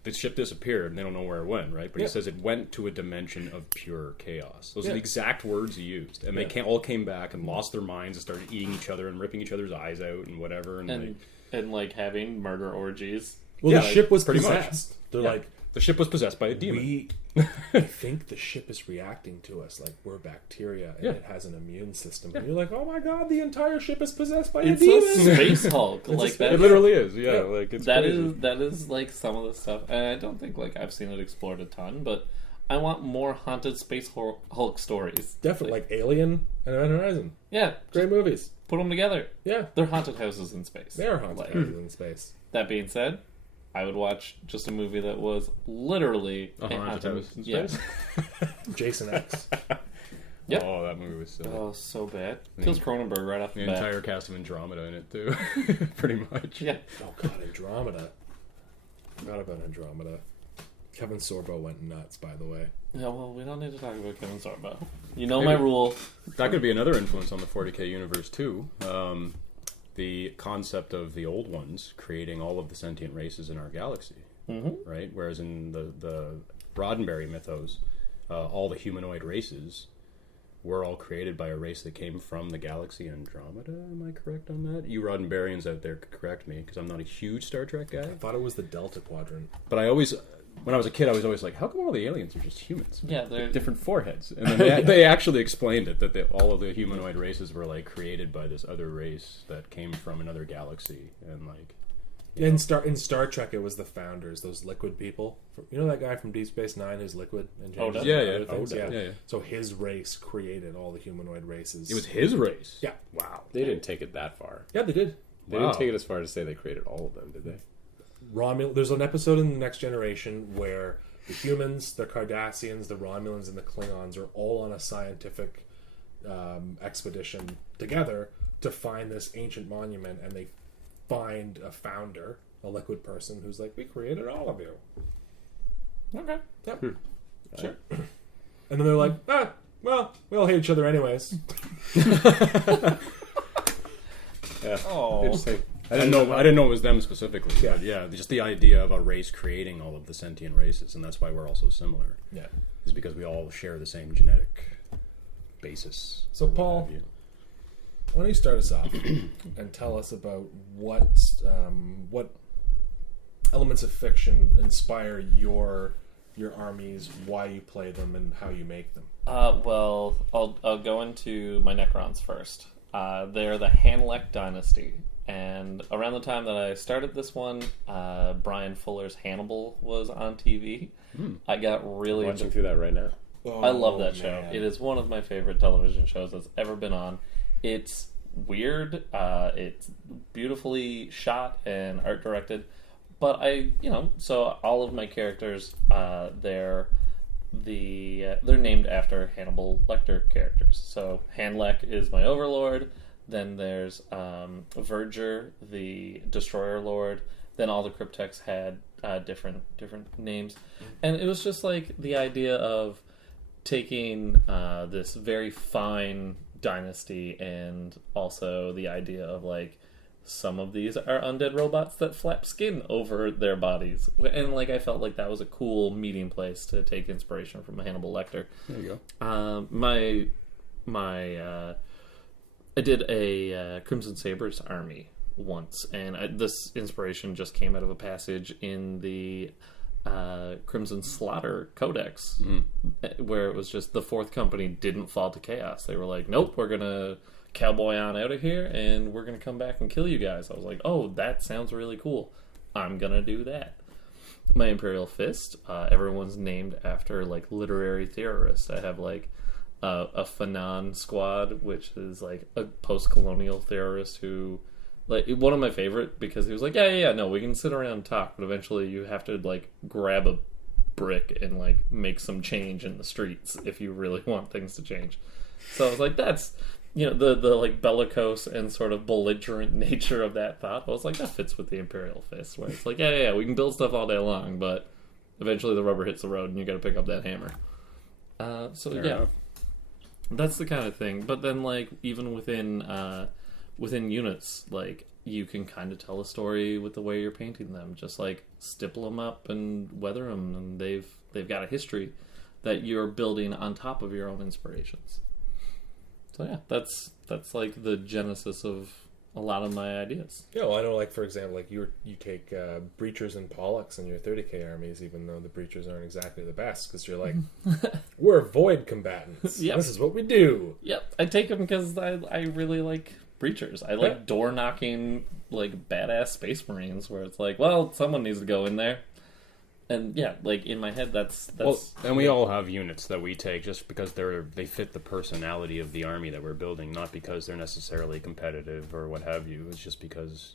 the ship disappeared and they don't know where it went, right? But Yeah. he says it went to a dimension of pure chaos. Those are Yeah. the exact words he used. And they all came back and lost their minds and started eating each other and ripping each other's eyes out and whatever. And like having murder orgies. Well, Yeah, the ship was pretty much. possessed. They're Yeah. like, the ship was possessed by a demon. I think the ship is reacting to us like we're bacteria and it has an immune system. And you're like, oh my god, the entire ship is possessed by It's a a demon. space Hulk. Like that. It literally is, yeah. Yeah. Like, it's That crazy. is like some of the stuff, and I don't think like I've seen it explored a ton, but I want more haunted space Hulk stories. Definitely, like Alien and Event Horizon. Yeah, Great movies. put them together. Yeah, They're haunted houses in space. they are haunted Like, houses in space. That being said, I would watch just a movie that was literally A haunted house in Yeah. space? Jason X. Yep. Oh, that movie was so... Oh, so bad. Kills Cronenberg right off the The bat. entire cast of Andromeda in it, too. Pretty much. Yeah. Oh god, Andromeda. Forgot about Andromeda. Kevin Sorbo went nuts, by the way. Yeah, well, we don't need to talk about Kevin Sorbo. You know my rule. That could be another influence on the 40k universe, too. The concept of the old ones creating all of the sentient races in our galaxy, right? Whereas in the Roddenberry mythos, all the humanoid races were all created by a race that came from the galaxy Andromeda. Am I correct on that? You Roddenberryans out there could correct me, because I'm not a huge Star Trek guy. I thought it was the Delta Quadrant. But I always... When I was a kid, I was always like, how come all the aliens are just humans? Yeah, they're... With different foreheads. And then they actually explained it, that all of the humanoid races were like created by this other race that came from another galaxy. And like... In Star Trek, it was the founders, those liquid people. You know that guy from Deep Space Nine who's liquid? And changes Yeah, into yeah. other things? Oda. Yeah, yeah. So his race created all the humanoid races. It was his race? Yeah. Wow. They didn't take it that far. Yeah, they did. They Wow. didn't take it as far to say they created all of them, did they? There's an episode in The Next Generation where the humans, the Cardassians, the Romulans, and the Klingons are all on a scientific expedition together to find this ancient monument, and they find a founder, a liquid person, who's like, we created all of you. Okay. Yep. Sure. And then they're like, well, we all hate each other anyways. Yeah. Oh. Interesting. I didn't know it was them specifically. Yeah. But yeah, just the idea of a race creating all of the sentient races, and that's why we're all so similar. Yeah. Is because we all share the same genetic basis. So, or what Paul, have you. why don't you start us off and tell us about what elements of fiction inspire your armies, why you play them, and how you make them? Well, I'll go into my Necrons first. They're the Hanlek dynasty, and around the time that I started this one, Brian Fuller's Hannibal was on TV. I got really Watching through that right now. I love that show. man. It is one of my favorite television shows that's ever been on. It's weird. It's beautifully shot and art directed. But so all of my characters, they're named after Hannibal Lecter characters. So Hanlek is my overlord. Then there's Verger, the Destroyer Lord. Then all the Cryptex had different names, and it was just like the idea of taking this very fine dynasty, and also the idea of like some of these are undead robots that flap skin over their bodies, and like I felt like that was a cool meeting place to take inspiration from Hannibal Lecter. There you go. I did a Crimson Sabres army once, and this inspiration just came out of a passage in the Crimson Slaughter Codex, where it was just the Fourth Company didn't fall to chaos. They were like, nope, we're gonna cowboy on out of here, and we're gonna come back and kill you guys. I was like, oh, that sounds really cool. I'm gonna do that. My Imperial Fist, everyone's named after like literary theorists. I have like a Fanon squad, which is like a post-colonial theorist who, like, one of my favorite, because he was like, no, we can sit around and talk, but eventually you have to like grab a brick and like make some change in the streets if you really want things to change. So I was like, that's, the like bellicose and sort of belligerent nature of that thought. I was like, that fits with the Imperial Fist, where it's like, we can build stuff all day long, but eventually the rubber hits the road and you got to pick up that hammer. Fair enough. That's the kind of thing. But then, like, even within units, like, you can kind of tell a story with the way you're painting them. Just like stipple them up and weather them, and they've got a history that you're building on top of your own inspirations. So yeah, that's like the genesis of a lot of my ideas. Yeah, well, I know, like, for example, like you take Breachers and Pollux in your 30k armies, even though the Breachers aren't exactly the best, because you're like, we're void combatants. Yep. This is what we do. Yep, I take them because I really like Breachers. I like door knocking, like, badass Space Marines, where it's like, well, someone needs to go in there. And yeah, like in my head, that's Well, and we all have units that we take just because they fit the personality of the army that we're building, not because they're necessarily competitive or what have you. It's just because,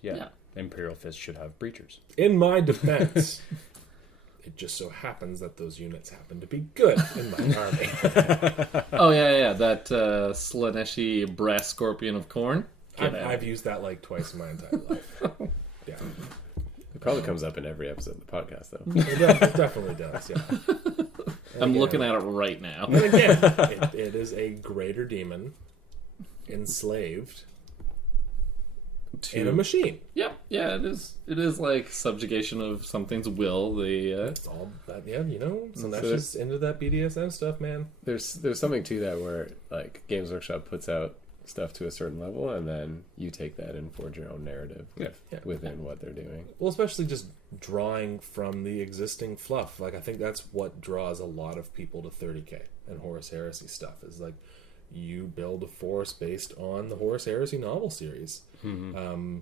Imperial Fist should have Breachers. In my defense, it just so happens that those units happen to be good in my army. Oh yeah, that Slaneshi Brass Scorpion of Corn. I've used that like twice in my entire life. Yeah. It probably comes up in every episode of the podcast, though. It definitely does, yeah. I'm looking at it right now. And again, it is a greater demon enslaved in a machine. Yep, yeah, it is. It is like subjugation of something's will. It's all that, so that's just into that BDSM stuff, man. There's something to that where, like, Games Workshop puts out stuff to a certain level, and then you take that and forge your own narrative within what they're doing. Well, especially just drawing from the existing fluff. Like, I think that's what draws a lot of people to 30K and Horus Heresy stuff, is like, you build a force based on the Horus Heresy novel series. Mm-hmm.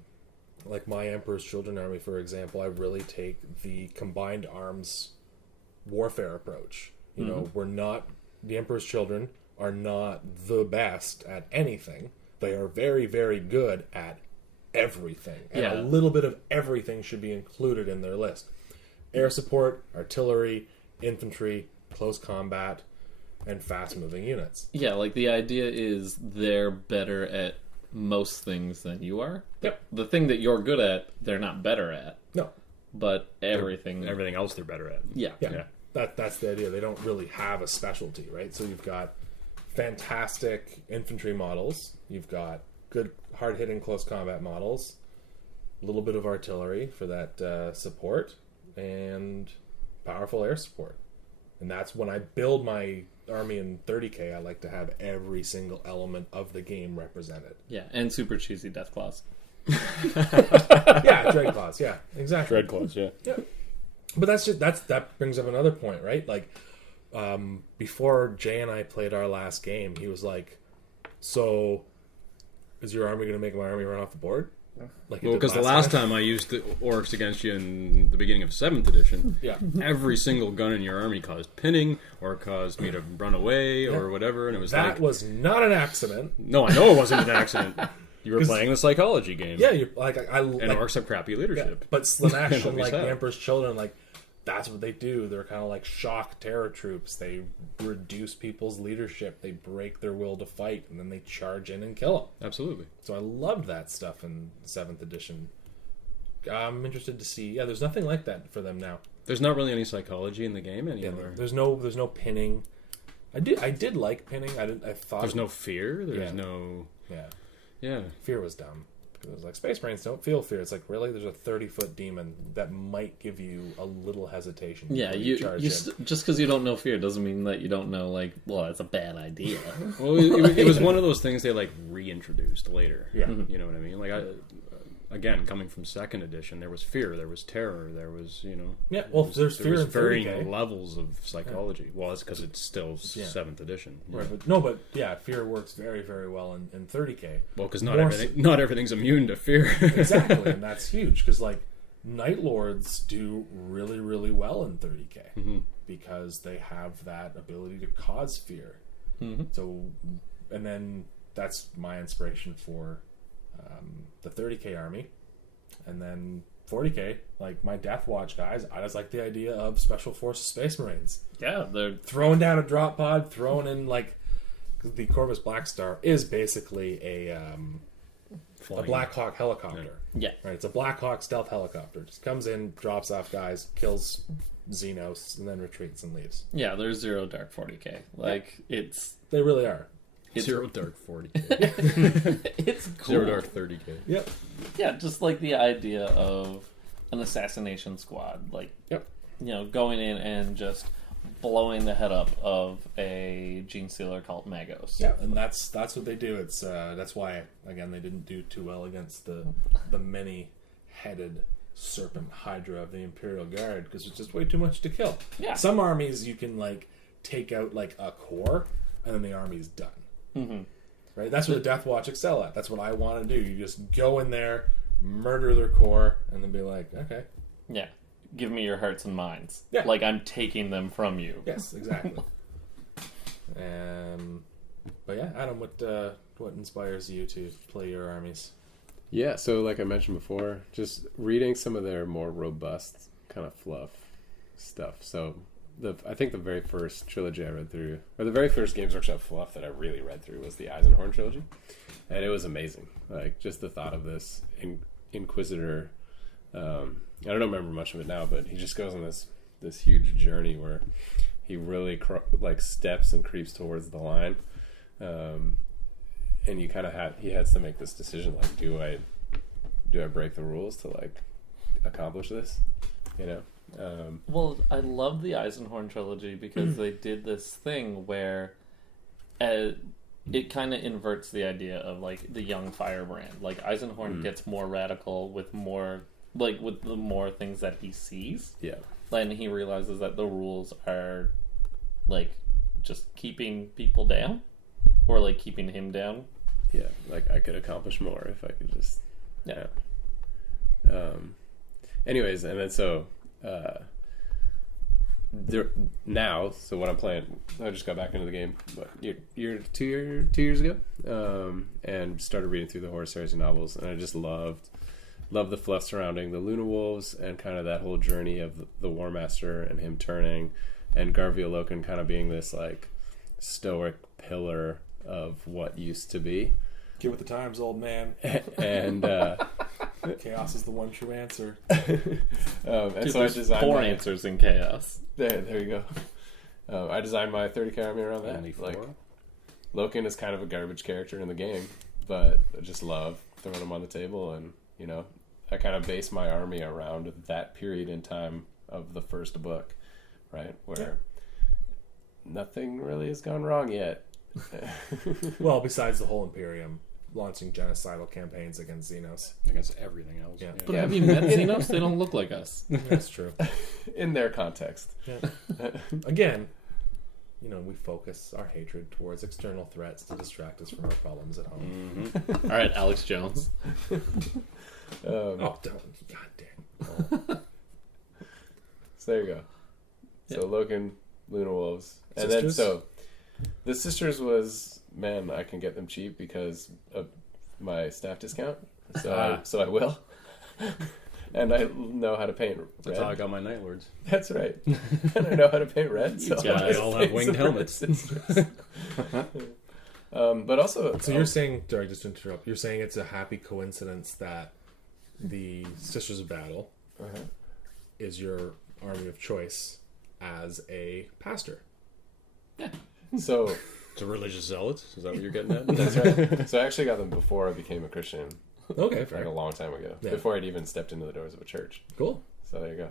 Like my Emperor's Children army, for example, I really take the combined arms warfare approach. You know, the Emperor's Children are not the best at anything. They are very, very good at everything. And a little bit of everything should be included in their list. Air support, artillery, infantry, close combat, and fast-moving units. Yeah, like the idea is they're better at most things than you are. Yep. The thing that you're good at, they're not better at. No. But everything else they're better at. Yeah. That's the idea. They don't really have a specialty, right? So you've got fantastic infantry models. You've got good hard-hitting close combat models. A little bit of artillery for that support. And powerful air support. And that's when I build my army in 30K, I like to have every single element of the game represented. Yeah, and super cheesy death claws. Yeah, Dread Claws, yeah, exactly. Dread claws, yeah. Yeah. But that brings up another point, right? Like, before Jay and I played our last game, he was like, so is your army going to make my army run off the board? Like, Well, because the last time I used the orcs against you in the beginning of 7th edition, Yeah. every single gun in your army caused pinning or caused me to run away or whatever, and it was That like... was not an accident. No, I know it wasn't an accident. You were playing the psychology game. Yeah, you're like, And orcs have crappy yeah, leadership. but Slanesh and like have. the Emperor's Children, like, that's what they do. They're kind of like shock terror troops. They reduce people's leadership. They break their will to fight, and then they charge in and kill them. Absolutely. So I loved that stuff in 7th edition. I'm interested to see. Yeah, there's nothing like that for them now. There's not really any psychology in the game Yeah, anymore. there's no pinning. I did like pinning. I thought There's no fear. There's Yeah. no... yeah. Yeah. Fear was dumb. Because it was like, Space Marines don't feel fear. It's like, really? There's a 30-foot demon that might give you a little hesitation. Yeah, before you charge in. just because you don't know fear doesn't mean that you don't know, like, well, that's a bad idea. Well, it was one of those things they, like, reintroduced later. Yeah. You know what I mean? Like, again, coming from 2nd edition, there was fear, there was terror, there was, you know... Yeah, well, there's There fear was in varying 30K. levels of psychology. Well, it's because it's still Yeah. 7th edition. Right, but yeah, fear works very, very well in 30K. Well, because More not everything's immune to fear. Exactly, and that's huge because like Night Lords do really, really well in 30K because they have that ability to cause fear. So, and then that's my inspiration for the 30K army, and then 40K, like my Death Watch guys, I just like the idea of Special Forces Space Marines Yeah, they're throwing down a drop pod, throwing in like, 'cause the Corvus Black Star is basically a Black Hawk helicopter. yeah. Right, it's a Black Hawk stealth helicopter. Just comes in, drops off guys, kills Xenos, and then retreats and leaves. Yeah, there's 0 Dark 40K. Like, it's They really are. Zero Dark 40K. it's cool. Zero Dark 30K. Yep. Yeah, just like the idea of an assassination squad, like, Yep. you know, going in and just blowing the head up of a gene stealer called Magos. Yeah, and that's what they do. It's that's why again they didn't do too well against the many-headed serpent hydra of the Imperial Guard because it's just way too much to kill. Yeah. Some armies you can like take out like a core and then the army's done. Right, that's what the Death Watch excel at. That's what I want to do. You just go in there, murder their core, and then be like, okay, Yeah. Give me your hearts and minds. Yeah. Like I'm taking them from you. yes, exactly. But yeah, Adam, what inspires you to play your armies? Yeah, so like I mentioned before, just reading some of their more robust kind of fluff stuff. So I think the very first trilogy I read through, or the very first Games Workshop fluff that I really read through was the Eisenhorn trilogy. And it was amazing. Like, just the thought of this Inquisitor, I don't remember much of it now, but he just goes on this huge journey where he really steps and creeps towards the line. And you kind of he has to make this decision, like, do I break the rules to like accomplish this, you know? Well, I love the Eisenhorn trilogy because they did this thing where it kind of inverts the idea of like the young firebrand. Like Eisenhorn gets more radical with the more things that he sees. Yeah. And he realizes that the rules are like just keeping people down or like keeping him down. Yeah, like I could accomplish more if I could just Yeah. Anyways, and then so so what I'm playing, I just got back into the game two years ago, and started reading through the horror series and novels, and I just loved the fluff surrounding the Luna Wolves and kind of that whole journey of the War Master and him turning, and Garvey Loken kind of being this like stoic pillar of what used to be. Get with the times, old man. And Chaos is the one true answer. and so I designed 4 answers in chaos. There you go. I designed my 30K army around that. Only 4? Like, Loken is kind of a garbage character in the game, but I just love throwing him on the table, and you know, I kind of base my army around that period in time of the first book, right? Where nothing really has gone wrong yet. Well, besides the whole Imperium launching genocidal campaigns against Xenos. Against everything else. Yeah. But have you met Xenos? They don't look like us. That's true. In their context. Yeah. Again, we focus our hatred towards external threats to distract us from our problems at home. Mm-hmm. All right, Alex Jones. Oh, don't. God damn. Oh. So there you go. Yeah. So Logan, Luna Wolves. And Sisters? then the Sisters was, man, I can get them cheap because of my staff discount. So I will. And I know how to paint red. That's how I got my Night Lords. That's right. And I know how to paint red. So They all have winged helmets. But also... So you're saying, sorry, just to interrupt, you're saying it's a happy coincidence that the Sisters of Battle is your army of choice as a pastor. So... To religious zealots? Is that what you're getting at? That's right. So I actually got them before I became a Christian. Okay, Like fair. a long time ago. Yeah. Before I'd even stepped into the doors of a church. Cool. So there you go.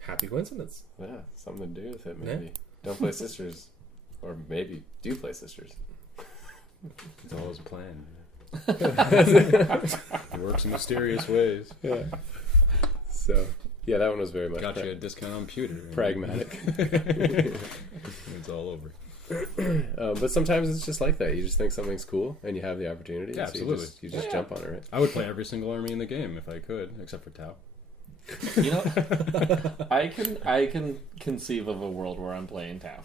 Happy coincidence. Yeah, something to do with it, maybe. Don't play Sisters. Or maybe do play Sisters. It's always a plan. It works in mysterious ways. Yeah. So, yeah, that one was very much Got you a discount on pewter. pragmatic. It's all over. But sometimes it's just like that. You just think something's cool and you have the opportunity. Yeah, so absolutely. You just jump on it, right? I would play every single army in the game if I could, except for Tau. I can conceive of a world where I'm playing Tau.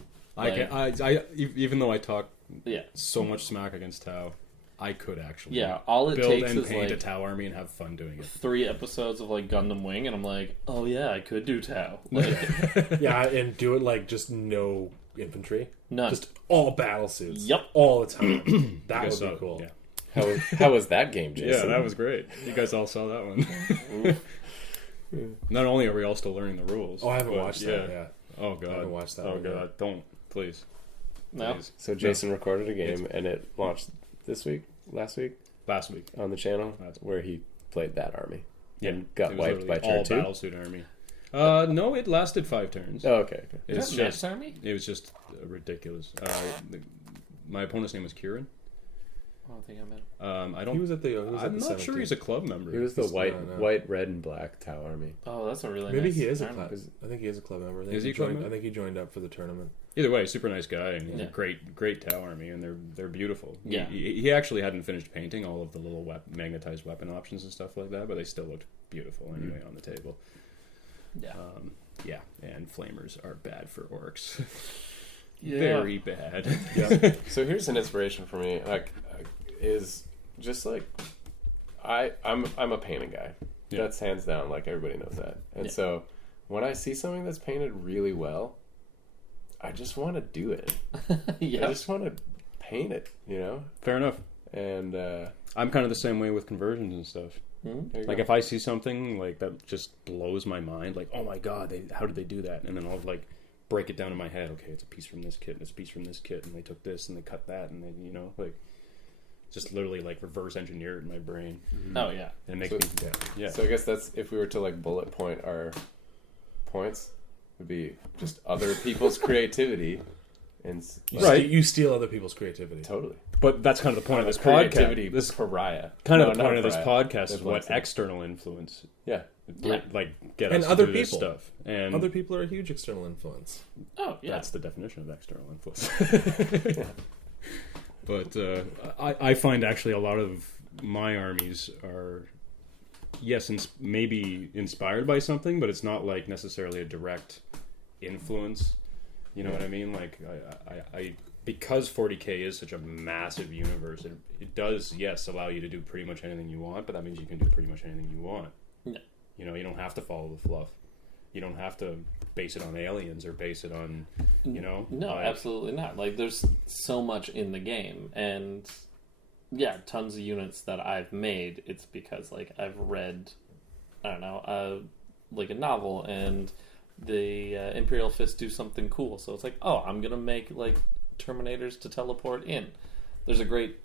Even though I talk Yeah. so much smack against Tau, I could actually Yeah, all it build takes and is paint a like Tau army and have fun doing it. 3 episodes of like Gundam Wing, and I'm like, oh yeah, I could do Tau. Like, Yeah, and do it like just no infantry. none. Just all battle suits. Yep. All the time. That I would guess be so, cool. Yeah. How was that game, Yeah, Jason? that was great. You guys all saw that one. Not only are we all still learning the rules. Oh, I haven't but watched that. Yeah. Oh god. I haven't watched that Oh one yet. god, don't please. No? Please. So Jason recorded a game and it launched last week Last week. on the channel Last where he played that army. Yeah, And got it was wiped by literally turn all 2? battlesuit army. No, it lasted 5 turns. Oh, okay. It's Is that just Matt's army? it was just ridiculous. My opponent's name was Kieran. I don't think I met him. I don't. He was at the. He was at I'm the not sure 17th. he's a club member. He was the He's- white, no. red, and black Tau army. Oh, that's a really Maybe nice he is a tournament. club. I think he is a club member. I think Is he a club joined, member? I think he joined up for the tournament. Either way, super nice guy, and he's Yeah. a great Tau army, and they're beautiful. Yeah. He actually hadn't finished painting all of the little magnetized weapon options and stuff like that, but they still looked beautiful anyway on the table. Yeah. Yeah, and flamers are bad for orcs. Yeah. Very bad. Yeah. So here's an inspiration for me. Is just like I'm a painting guy. Yeah. That's hands down. Like everybody knows that. And Yeah. so when I see something that's painted really well, I just want to do it. Yeah. I just want to paint it. Fair enough. And I'm kind of the same way with conversions and stuff. Mhm. there you Like go. if I see something like that just blows my mind, like oh my god, how did they do that? And then I'll like break it down in my head. Okay, it's a piece from this kit, and it's a piece from this kit, and they took this and they cut that, and then like just literally like reverse engineer it in my brain. Oh yeah. And it makes So- me yeah. So I guess that's if we were to like bullet point our points, would be just other people's creativity and You steal other people's creativity. totally. But that's kind of the point of this podcast. Creativity This pariah. kind of No, the not point of this pariah. podcast That's is what I'm what saying. external influence, Yeah. Yeah. like get And us other to do this people. stuff. And Other people are a huge external influence. Oh yeah. that's the definition of external influence. But I find actually a lot of my armies are, yes, maybe inspired by something, but it's not like necessarily a direct influence. You know what I mean? Like I because 40K is such a massive universe, it does, yes, allow you to do pretty much anything you want, but that means you can do pretty much anything you want. Yeah. You don't have to follow the fluff. You don't have to base it on aliens or base it on, No, like- absolutely not. Like, there's so much in the game, and yeah, tons of units that I've made. It's because like I've read, I don't know, like a novel, and the Imperial Fist do something cool. So it's like, oh, I'm gonna make like Terminators to teleport in. There's a great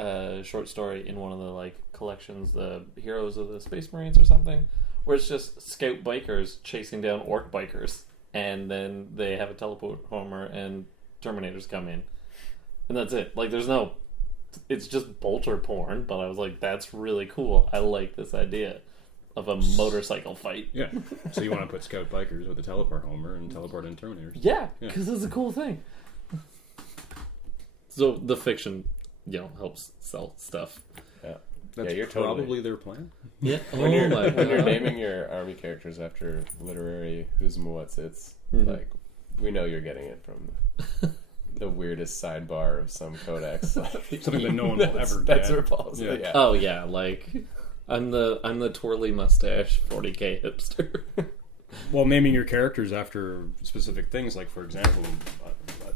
short story in one of the like collections, the Heroes of the Space Marines or something, where it's just scout bikers chasing down orc bikers, and then they have a teleport homer and Terminators come in, and that's it. Like, there's no, it's just bolter porn. But I was like, that's really cool. I like this idea of a motorcycle fight. Yeah. So you want to put Scout Bikers with a teleport Homer and teleport in Terminators? Yeah, because it's a cool thing. So the fiction, helps sell stuff. Yeah. That's you're probably their plan. Yeah. When you're naming your army characters after literary who's and what's it's, like, we know you're getting it from the weirdest sidebar of some codex. Like, Something that no one will ever that's get. repulsive. Yeah. Yeah. Oh yeah, like I'm the twirly mustache 40K hipster. Well, naming your characters after specific things, like, for example,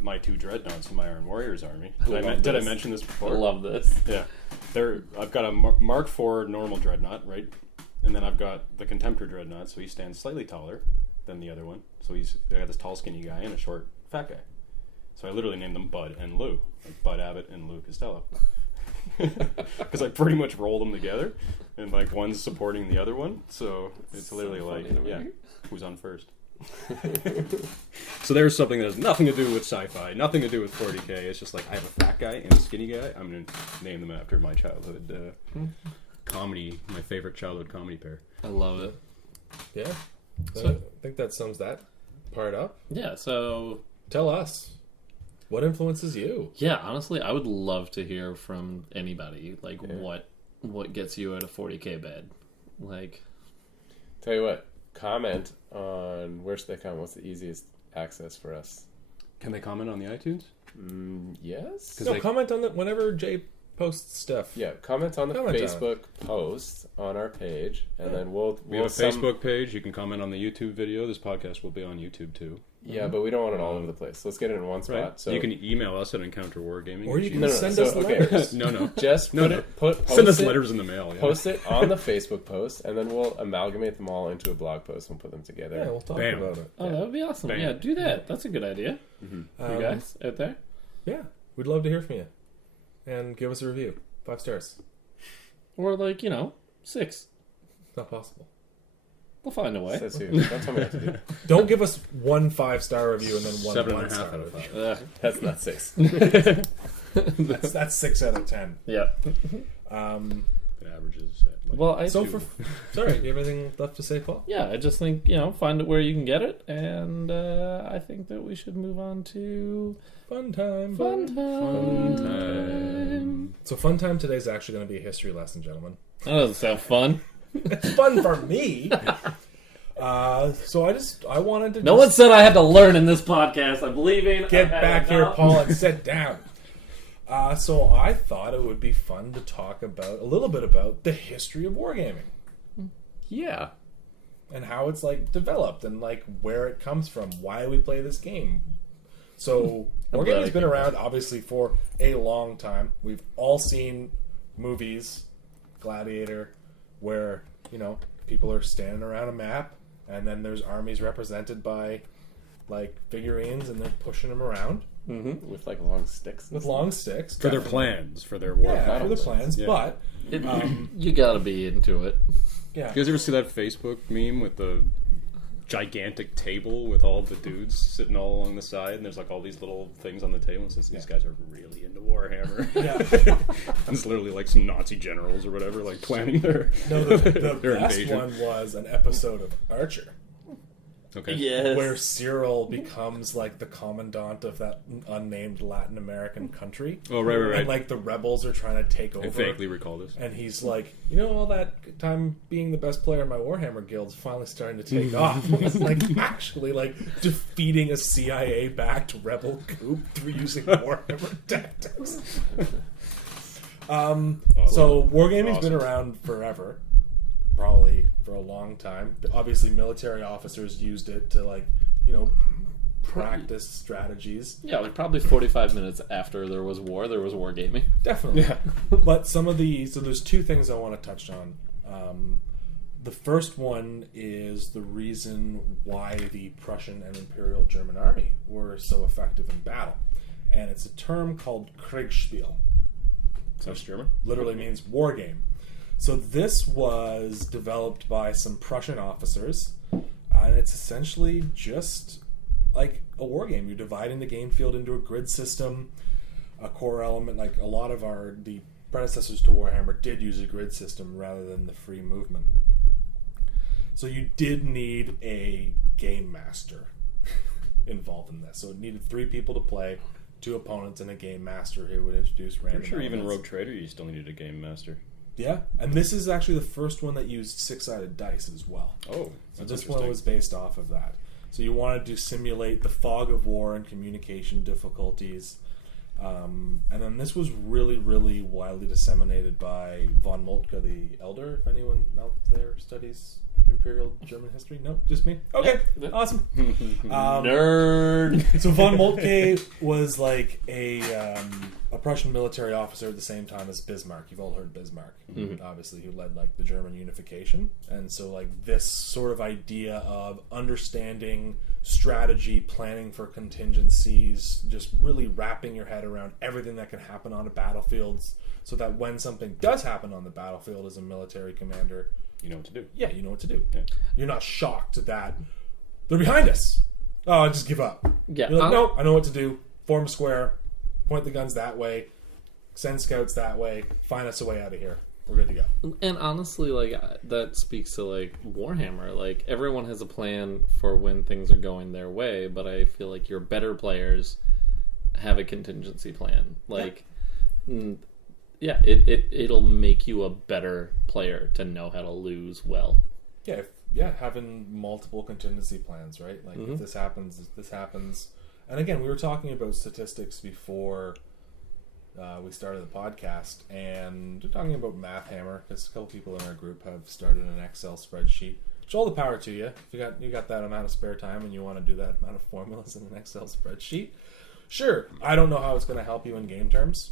my 2 dreadnoughts in my Iron Warriors army. Did I mention this before? I love this. Yeah. I've got a Mark IV normal dreadnought, right? And then I've got the Contemptor dreadnought, so he stands slightly taller than the other one. So I got this tall, skinny guy and a short, fat guy. So I literally named them Bud and Lou, like Bud Abbott and Lou Costello. Because I pretty much roll them together, and like one's supporting the other one. So it's literally like, who's on first? So there's something that has nothing to do with sci-fi, nothing to do with 40K. It's just like, I have a fat guy and a skinny guy. I'm going to name them after my childhood comedy, my favorite childhood comedy pair. I love it. Yeah. So- I think that sums that part up. Yeah. So Tell us, what influences you? yeah, honestly, I would love to hear from anybody. Like, what gets you out of 40K bed? Like, Tell you what, comment on where should they come? What's the easiest access for us? Can they comment on the iTunes? Yes. No, comment on that whenever Jay posts stuff. Yeah, comment on the Comment on Facebook post on our page, and then we'll We have a some- Facebook page. You can comment on the YouTube video. This podcast will be on YouTube too. Yeah, but we don't want it all over the place. Let's get it in one spot. Right? So you can email us at Encounter Wargaming. Or you can No, no, send so, us okay. letters. No. just No, post Send us it, letters in the mail. Yeah. post it on the Facebook post, and then we'll amalgamate them all into a blog post and put them together. Yeah, we'll talk Bam. about it. oh, that would be awesome. Bam. Yeah, do that. That's a good idea. You guys out there? Yeah, we'd love to hear from you. And give us a review. 5 stars. Or like 6. It's not possible. We'll find a way. Says who? Don't tell me what to do. Don't give us 1 5-star review and then 1 7.5 1-star out of review. 5. That's not 6. That's 6 out of 10. Yeah. It averages at like Well, I So do. sorry, do you have anything left to say, Paul? Yeah, I just think find it where you can get it, and I think that we should move on to Fun time. fun time. time. So fun time today is actually going to be a history lesson, gentlemen. That doesn't sound fun. It's fun for me. So I wanted to No one said I had to learn in this podcast. I'm leaving. get I've had back here, enough. Paul, and sit down. So I thought it would be fun to talk about a little bit about the history of wargaming Yeah. and how it's like developed and like where it comes from, why we play this game. So I'm glad wargaming's I been came around obviously for a long time. We've all seen movies, Gladiator, where people are standing around a map and then there's armies represented by like figurines and they're pushing them around With like long sticks. with long sticks For their plans, for their war. Yeah, for the plans, Yeah. but You gotta be into it. yeah. You guys ever see that Facebook meme with the gigantic table with all the dudes sitting all along the side, and there's like all these little things on the table, and says these guys are really into Warhammer. Yeah. And it's literally like some Nazi generals or whatever, like planning their No, the their best invasion. one was an episode of Archer Okay. Yes. where Cyril becomes like the commandant of that unnamed Latin American country. Oh, right. And like the rebels are trying to take over. I vaguely recall this. And he's like, all that time being the best player in my Warhammer guild's finally starting to take off. It's like actually like defeating a CIA-backed rebel coup through using Warhammer tactics. So wargaming's been Awesome. around forever, probably for a long time. Obviously, military officers used it to practice strategies. Yeah, like probably 45 minutes after there was wargaming. Definitely. Yeah. But so there's 2 things I want to touch on. The first one is the reason why the Prussian and Imperial German Army were so effective in battle. And it's a term called Kriegsspiel. Sounds German. Literally means war game. So this was developed by some Prussian officers, and it's essentially just like a war game. You're dividing the game field into a grid system, a core element. Like a lot of the predecessors to Warhammer did use a grid system rather than the free movement. So you did need a game master involved in this. So it needed 3 people to play, 2 opponents, and a game master who would introduce random I'm sure even elements. Rogue Trader, you still needed a game master. Yeah, and this is actually the first one that used 6-sided dice as well. Oh, So that's this one interesting. was based off of that. So you wanted to simulate the fog of war and communication difficulties. And then this was really, really widely disseminated by von Moltke the Elder, if anyone out there studies Imperial German history. No, just me. Okay, Yeah. awesome. Nerd. So von Moltke was like a Prussian military officer at the same time as Bismarck. You've all heard Bismarck, obviously, who led like the German unification. And so like this sort of idea of understanding strategy, planning for contingencies, just really wrapping your head around everything that can happen on a battlefield, so that when something does happen on the battlefield as a military commander, You know what to do. yeah, you know what to do. Yeah. You're not shocked that they're behind us. Oh, I just give up. Yeah. You're like, no, I know what to do. Form a square, point the guns that way, send scouts that way, find us a way out of here. We're good to go. And honestly, like that speaks to like Warhammer. Like everyone has a plan for when things are going their way, but I feel like your better players have a contingency plan. Like, yeah, it'll make you a better player to know how to lose well. Yeah, having multiple contingency plans, right? Like if this happens, this happens. And again, we were talking about statistics before we started the podcast, and we're talking about Math Hammer because a couple people in our group have started an Excel spreadsheet. Which all the power to you. If you got that amount of spare time and you want to do that amount of formulas in an Excel spreadsheet, sure. I don't know how it's going to help you in game terms.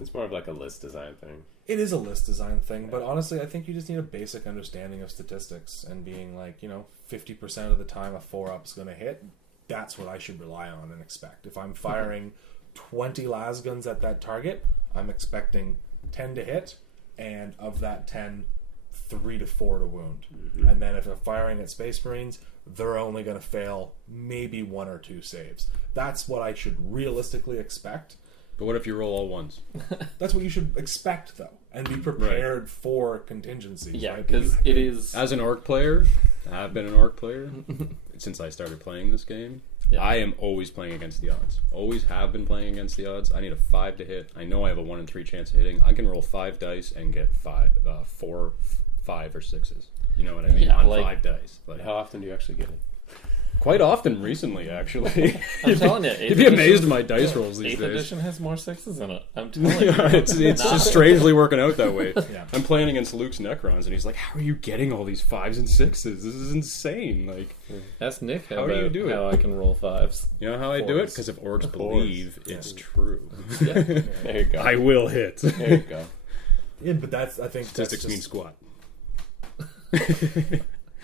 It's more of like a list design thing. It is a list design thing, but honestly, I think you just need a basic understanding of statistics and being like, 50% of the time a 4-up's going to hit. That's what I should rely on and expect. If I'm firing 20 lasguns at that target, I'm expecting 10 to hit, and of that 10, 3 to 4 to wound. And then if I'm firing at Space Marines, they're only going to fail maybe 1 or 2 saves. That's what I should realistically expect. But what if you roll all ones? That's what you should expect, though, and be prepared for contingencies. Yeah, right? because it is. As an orc player, I've been an orc player since I started playing this game. Yeah. I am always playing against the odds. Always have been playing against the odds. I need a 5 to hit. I know I have a 1 in 3 chance of hitting. I can roll 5 dice and get 4, 5, or 6s. You know what I mean? Yeah, on like- 5 dice. Like, How often do you actually get it? quite often recently, actually. I'm telling you, You'd be amazed at my dice rolls these 8th days. edition has more 6s in it. I'm telling you. it's just strangely working out that way. Yeah. I'm playing against Luke's Necrons, and he's like, "How are you getting all these 5s and 6s? This is insane!" Like, Ask Nick How do you about do it? how I can roll 5s. you know how I do it? Fours. Because if orcs believe it's true, Yeah. There you go. I will hit. There you go. Yeah, but I think Statistics that's mean just, squat.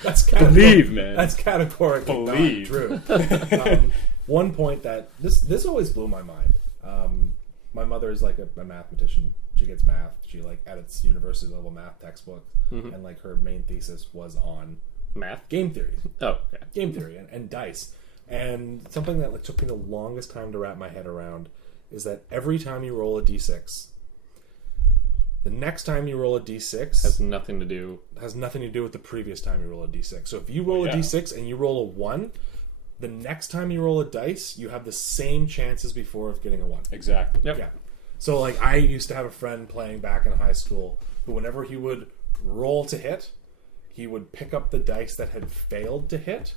that's Believe, man. That's categorically Believe. not true. One point that this always blew my mind. My mother is like a mathematician. She gets math. She like edits university level math textbooks, and like her main thesis was on Math? game theory, Oh, okay. game theory, and dice. And something that like took me the longest time to wrap my head around is that every time you roll a d6, the next time you roll a d6 Has nothing to do. has nothing to do with the previous time you roll a d6. So if you roll yeah. a d6 and you roll a 1, the next time you roll a dice, you have the same chances before of getting a 1. Exactly. Yep. Yeah. So like I used to have a friend playing back in high school who whenever he would roll to hit, he would pick up the dice that had failed to hit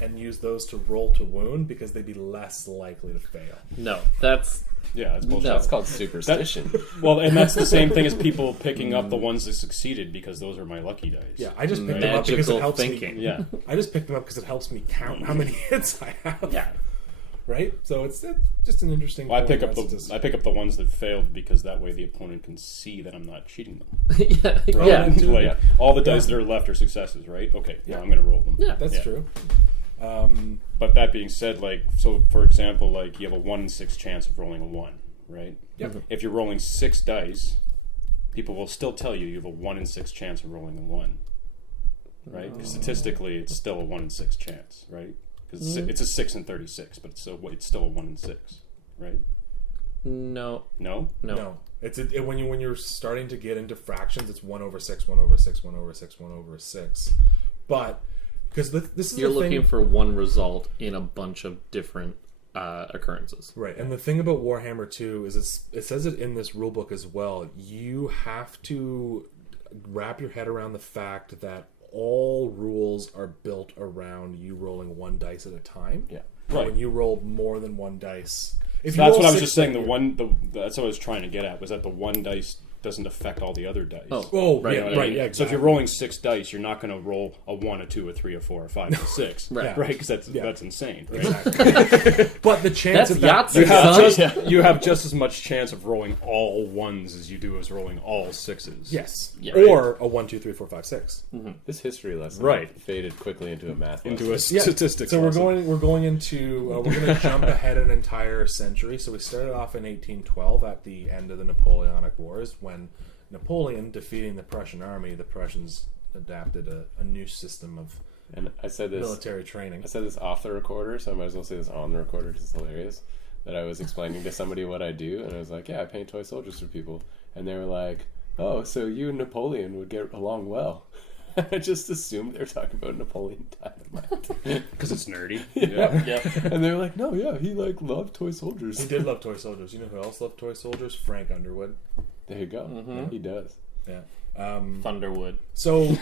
and use those to roll to wound because they'd be less likely to fail. No, that's Yeah, it's bullshit. that's called superstition. Well, and that's the same thing as people picking up the ones that succeeded because those are my lucky dice. Yeah, I just picked them up because it Magical helps thinking. me. Yeah. I just picked them up because it helps me count how many hits I have. Yeah. Right? So it's just an interesting Well, I point pick up about statistics. I pick up the ones that failed because that way the opponent can see that I'm not cheating them. yeah. Oh, Yeah. that too. Like all the dice that are left are successes, right? Okay, Yeah. now I'm going to roll them. Yeah. That's true. But that being said, like, so for example, like you have a 1 in 6 chance of rolling a 1, right? Yep. If you're rolling 6 dice, people will still tell you have a 1 in 6 chance of rolling a 1, right? 'Cause statistically, it's still a 1 in 6 chance, right? Because it's a 6 and 36, but it's still a 1 and 6, right? No. No? No. When you're starting to get into fractions, it's 1 over 6, 1 over 6, 1 over 6, 1 over 6. But because this is You're the thing, looking for one result in a bunch of different occurrences. right? And the thing about Warhammer 2 is it says it in this rulebook as well. You have to wrap your head around the fact that all rules are built around you rolling one dice at a time. Yeah. Right. When you roll more than one dice, if So you that's roll what I was six, just saying. then That's what I was trying to get at, was that the one dice doesn't affect all the other dice. Oh, Right, yeah, right, right, yeah. yeah. So if you're rolling 6 dice, you're not going to roll a 1, a 2, a 3, a 4, a 5, a 6. Right. Yeah. Right? Because that's insane. Right? exactly. But the chance That's of that, Yahtzee. You have just as much chance of rolling all 1s as you do as rolling all 6s. yes, Yeah. or a 1, 2, 3, 4, 5, 6. This history lesson Right. faded quickly into a math Into a lesson. statistics. So lesson. we're going into we're going to jump ahead an entire century. So we started off in 1812 at the end of the Napoleonic Wars, when Napoleon defeating the Prussian army, the Prussians adapted a new system of And I said this military training. I said this off the recorder, so I might as well say this on the recorder because it's hilarious. That I was explaining to somebody what I do, and I was like, yeah, I paint toy soldiers for people. And they were like, oh, so you and Napoleon would get along well. I just assumed they were talking about Napoleon Dynamite. Because it's nerdy. Yeah. Yeah. And they were like, no, yeah, he loved toy soldiers. He did love toy soldiers. You know who else loved toy soldiers? Frank Underwood. There you go. He does. Yeah. Thunderwood. So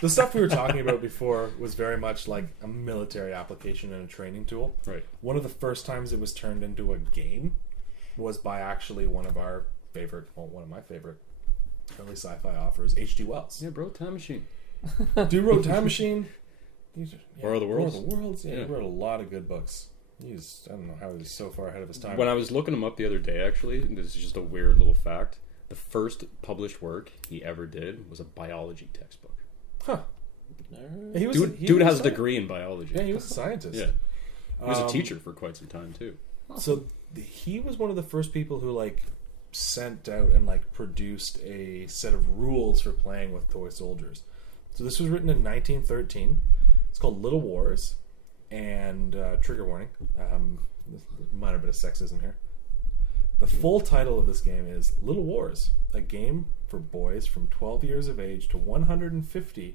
the stuff we were talking about before was very much like a military application and a training tool. Right. One of the first times it was turned into a game was by actually one of my favorite early sci-fi authors, H.G. Wells. Yeah, bro, Time Machine. Dude wrote Time Machine. War of the Worlds. War of the Worlds. Yeah, Yeah. he wrote a lot of good books. I don't know how he was so far ahead of his time. When I was looking him up the other day, actually, this is just a weird little fact. The first published work he ever did was a biology textbook. Huh. He was Dude has a degree in biology. Yeah, he was a scientist. Yeah. He was a teacher for quite some time, too. So he was one of the first people who like sent out and like produced a set of rules for playing with toy soldiers. So this was written in 1913. It's called Little Wars, and trigger warning, minor bit of sexism here. The full title of this game is Little Wars, a game for boys from 12 years of age to 150,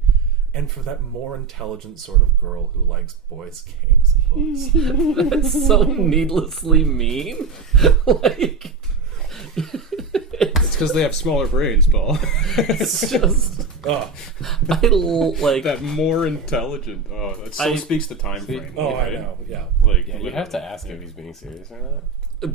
and for that more intelligent sort of girl who likes boys' games and books. That's so needlessly mean. Like, It's because they have smaller brains, Paul. it's just. Oh, Like. That more intelligent. Oh, that so speaks the time frame. oh, I right? know. Yeah. Like, Yeah, you have to ask if he's being serious or not.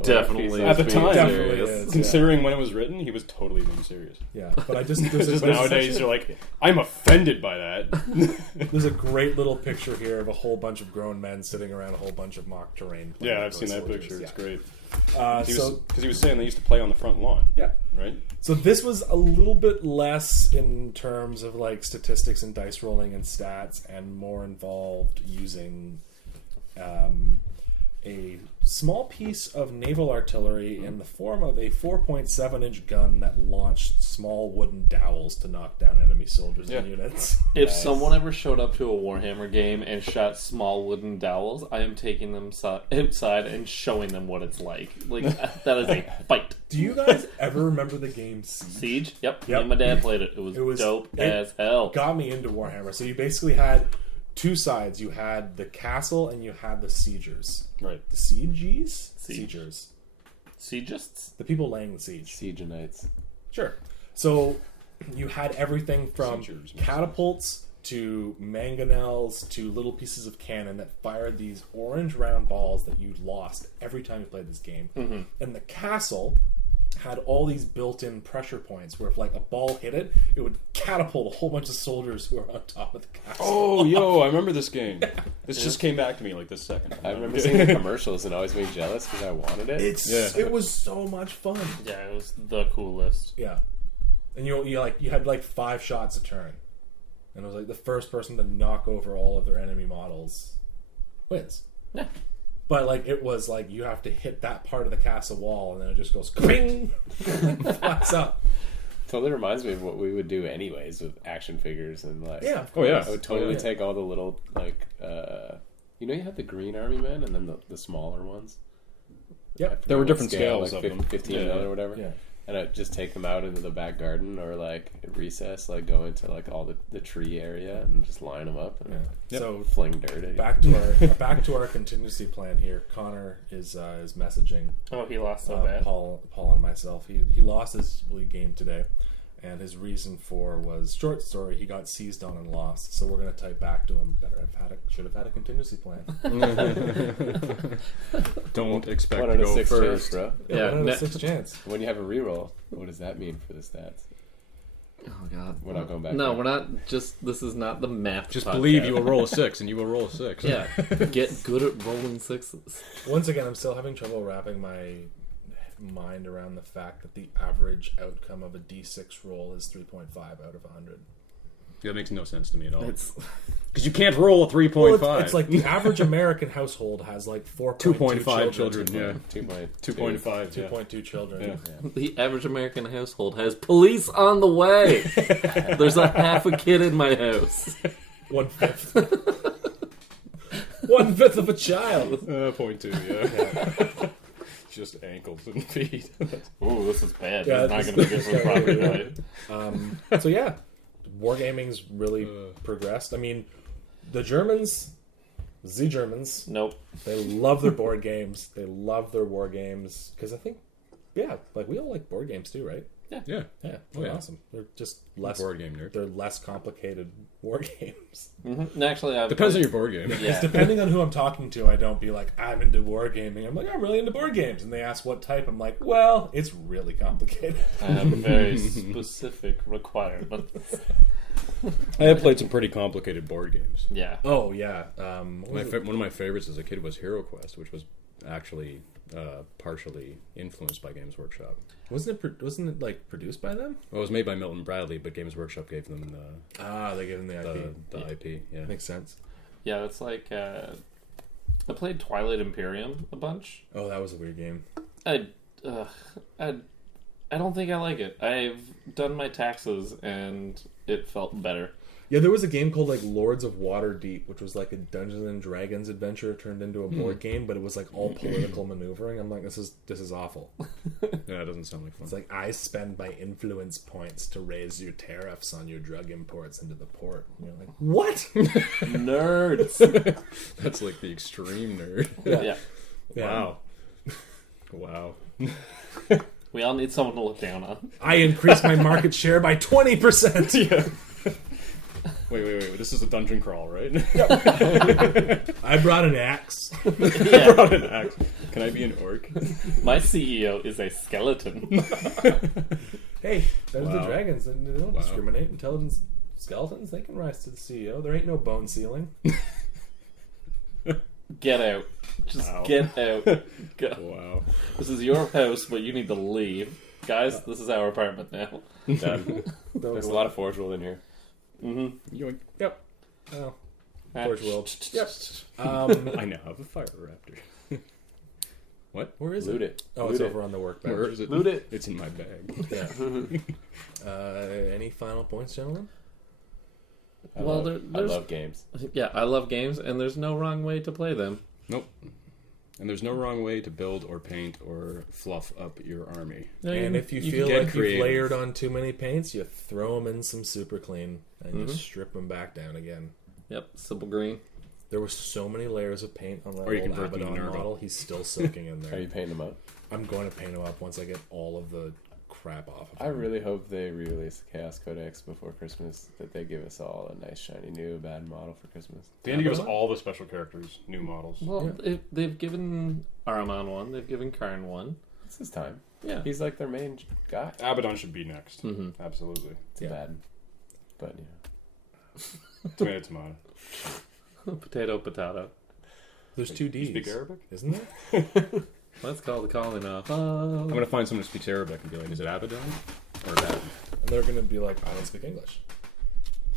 Definitely. At the is time, being definitely serious. is. Considering when it was written, he was totally being serious. Yeah, but I just Just nowadays, you're like, I'm offended by that. there's a great little picture here of a whole bunch of grown men sitting around a whole bunch of mock terrain. playing Yeah, with I've toy seen that soldiers. picture. It's Yeah. great. So Because he was saying they used to play on the front lawn. yeah, Right? so this was a little bit less in terms of like statistics and dice rolling and stats, and more involved using a small piece of naval artillery in the form of a 4.7-inch gun that launched small wooden dowels to knock down enemy soldiers and units. If someone ever showed up to a Warhammer game and shot small wooden dowels, I am taking them outside and showing them what it's like. Like, that is a fight. Do you guys ever remember the game Siege? Siege? Yep. Yep. Me and my dad played it. It was dope as hell. Got me into Warhammer. So you basically had two sides. You had the castle and you had the siegers. Right. The sieges? Siege. Siegers. Siegists? The people laying the siege. Siegenites. Sure. So you had everything from Siegers. catapults to mangonels to little pieces of cannon that fired these orange round balls that you lost every time you played this game. Mm-hmm. And the castle had all these built-in pressure points where if like a ball hit it, it would catapult a whole bunch of soldiers who were on top of the castle. Oh, yo, I remember this game. This just came back to me like this second. I remember seeing the commercials and always being jealous because I wanted it. It was so much fun. Yeah, it was the coolest. Yeah. And you had like 5 shots a turn. And it was like the first person to knock over all of their enemy models wins. Yeah. But like it was like you have to hit that part of the castle wall and then it just goes kring and flies up. Totally reminds me of what we would do anyways with action figures and like. Yeah. Oh, yeah. I would totally take all the little like You know, you had the green army men and then the smaller ones. Yep. There were What different scale, scales like of them. 15 Yeah. or whatever. Yeah. And I'd just take them out into the back garden or like at recess, like go into like all the tree area and just line them up and Yep. So fling dirt at you. back to our contingency plan here. Connor is messaging Oh, he lost so bad. Paul and myself. He lost his league game today, and his reason for was short story. He got seized on and lost. So we're gonna type back to him. Should have had a contingency plan. Don't expect One to out of go 6 first. chance, bro. Yeah, One out ne- of 6 chance. When you have a reroll, what does that mean for the stats? Oh god. We're not going back. No, there. we're not. This is not the math. Just podcast. believe you will roll a 6, and you will roll a 6. Yeah, get good at rolling sixes. Once again, I'm still having trouble wrapping my mind around the fact that the average outcome of a D6 roll is 3.5 out of 100. That makes no sense to me at all. It's Because you can't roll a 3.5. Well, it's like the average American household has like 4.2 2.5 children. Yeah. 2.5. 2.2 children. Yeah. the average American household has police on the way. There's a half a kid in my house. 1/5. 1/5 of a child. 0.2, yeah. Just ankles and feet. Ooh, this is bad. Yeah, It's not this- going to be good for property, right? So yeah, wargaming's really progressed. I mean, the Germans, Nope. they love their board games. They love their war games because I think, yeah, like we all like board games too, right? Yeah. Yeah, they're yeah. awesome. They're just less Board game nerd. They're less complicated war games. Mm-hmm. Actually, I've Depends on your board game. Yeah. Depending on who I'm talking to, I don't be like, I'm into wargaming. I'm like, I'm really into board games. And they ask what type. I'm like, well, it's really complicated. I have very specific requirements. I have played some pretty complicated board games. Yeah. Oh, yeah. What was it? One of my favorites as a kid was Hero Quest, which was actually partially influenced by Games Workshop. Wasn't it like produced by them? Well, it was made by Milton Bradley, but Games Workshop gave them They gave them the IP. the IP. Yeah. Makes sense. Yeah, it's like I played Twilight Imperium a bunch. Oh, that was a weird game. I don't think I like it. I've done my taxes and it felt better. Yeah, there was a game called like Lords of Waterdeep, which was like a Dungeons and Dragons adventure turned into a board game, but it was like all political maneuvering. I'm like, this is awful. Yeah, it doesn't sound like fun. It's like, I spend my influence points to raise your tariffs on your drug imports into the port. And you're like, what? Nerds. That's like the extreme nerd. Yeah. Wow. Wow. We all need someone to look down on. I increased my market share by 20%. Yeah. Wait. This is a dungeon crawl, right? I brought an axe. Yeah. Brought an axe. Can I be an orc? My CEO is a skeleton. Hey, those are the Wow. dragons. They don't Wow. discriminate. Intelligence skeletons, they can rise to the CEO. There ain't no bone ceiling. Get out. Just Wow. get out. Go. Wow. This is your house, but you need to leave. Guys, this is our apartment now. There's a lot of Forge World in here. Yoink. Yep. Oh, Forge World. Yep. I now have a fire raptor. What? Where is Loot it? it. Oh, Loot it's it. over on the workbench. Where is it? Loot it. It's in my bag. Yeah. Any final points, gentlemen? I Well, love, I love games. Yeah, I love games, and there's no wrong way to play them. Nope. And there's no wrong way to build or paint or fluff up your army. And if you feel get like creative. you've layered on too many paints, you throw them in some super clean and just strip them back down again. Yep, simple green. There were so many layers of paint on that Or you old convert them to Abaddon Nurgle. model. He's still soaking in Are there. you painting them up? I'm going to paint him up once I get all of the crap off of I him. really hope they re-release the Chaos Codex before Christmas. That they give us all a nice shiny new bad model for Christmas. They need to give us all the special characters, new models. Well, they've given Aramon one. They've given Karn one. It's his time. Yeah. He's like their main guy. Abaddon should be next. Mm-hmm. Absolutely. It's Yeah. bad, but yeah. Tomato. Potato, potato. There's two D's. Speak Arabic? Isn't there? Let's call the calling off. I'm going to find someone who speaks Arabic and be like, is it Abaddon or Abaddon? And they're going to be like, I don't speak English.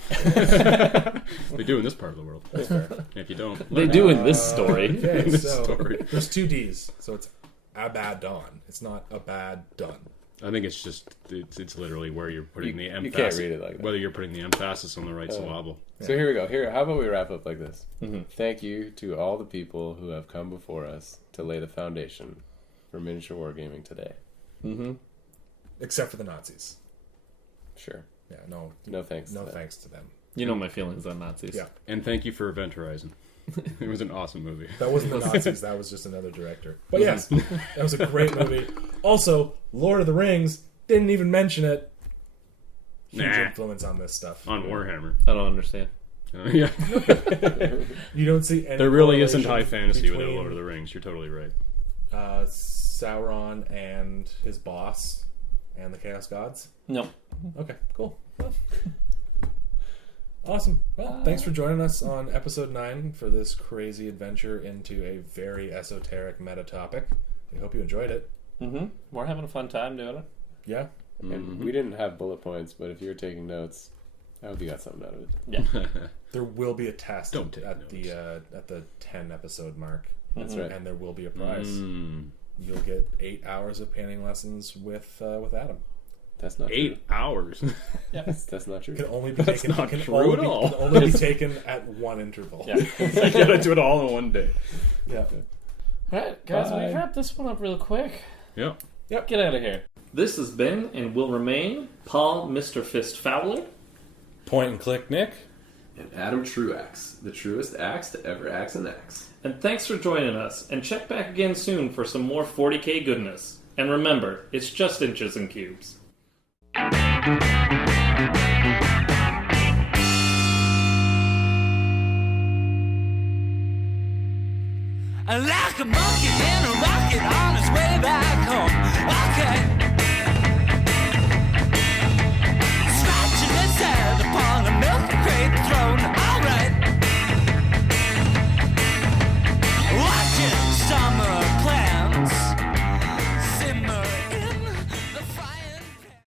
They do in this part of the world. And if you don't, They do in this story. Okay, This so story. there's two D's. So it's Abaddon. It's not Abaddon. I think it's just it's literally where you're putting the emphasis. You can't read it like that. Whether you're putting the emphasis on the right syllable. So here we go. How about we wrap up like this? Thank you to all the people who have come before us to lay the foundation for miniature wargaming today. Except for the Nazis. Sure. Yeah, no thanks. No thanks to them. You know my feelings on Nazis. Yeah. And thank you for Event Horizon. It was an awesome movie. That wasn't the Nazis. That was just another director. But yes, that was a great movie. Also, Lord of the Rings, didn't even mention it. Huge influence on this stuff. On Warhammer. I don't understand. Yeah. You don't see any There really isn't correlation high fantasy without between, Lord of the Rings. You're totally right. Sauron and his boss and the Chaos Gods. No. Okay, cool. Well, awesome. Well, thanks for joining us on episode 9 for this crazy adventure into a very esoteric meta topic. We hope you enjoyed it. We're having a fun time doing it. Yeah. And we didn't have bullet points, but if you're taking notes, I hope you got something out of it. Yeah. There will be a test Don't take at notes. the 10 episode mark. That's right. And there will be a prize. You'll get 8 hours of painting lessons with Adam. That's not 8 hours. That's not true. Can only be taken. not Can true only at be, all. can only be taken at one interval. Yeah. I gotta do it all in one day. Yeah. All right, guys, Bye. we wrap this one up real quick. Yeah. Get out of here. This has been and will remain Paul Mr. Fist Fowler. Point and click, Nick. And Adam Truax, the truest axe to ever axe an axe. And thanks for joining us. And check back again soon for some more 40k goodness. And remember, it's just inches and cubes. Like a monkey in a rocket.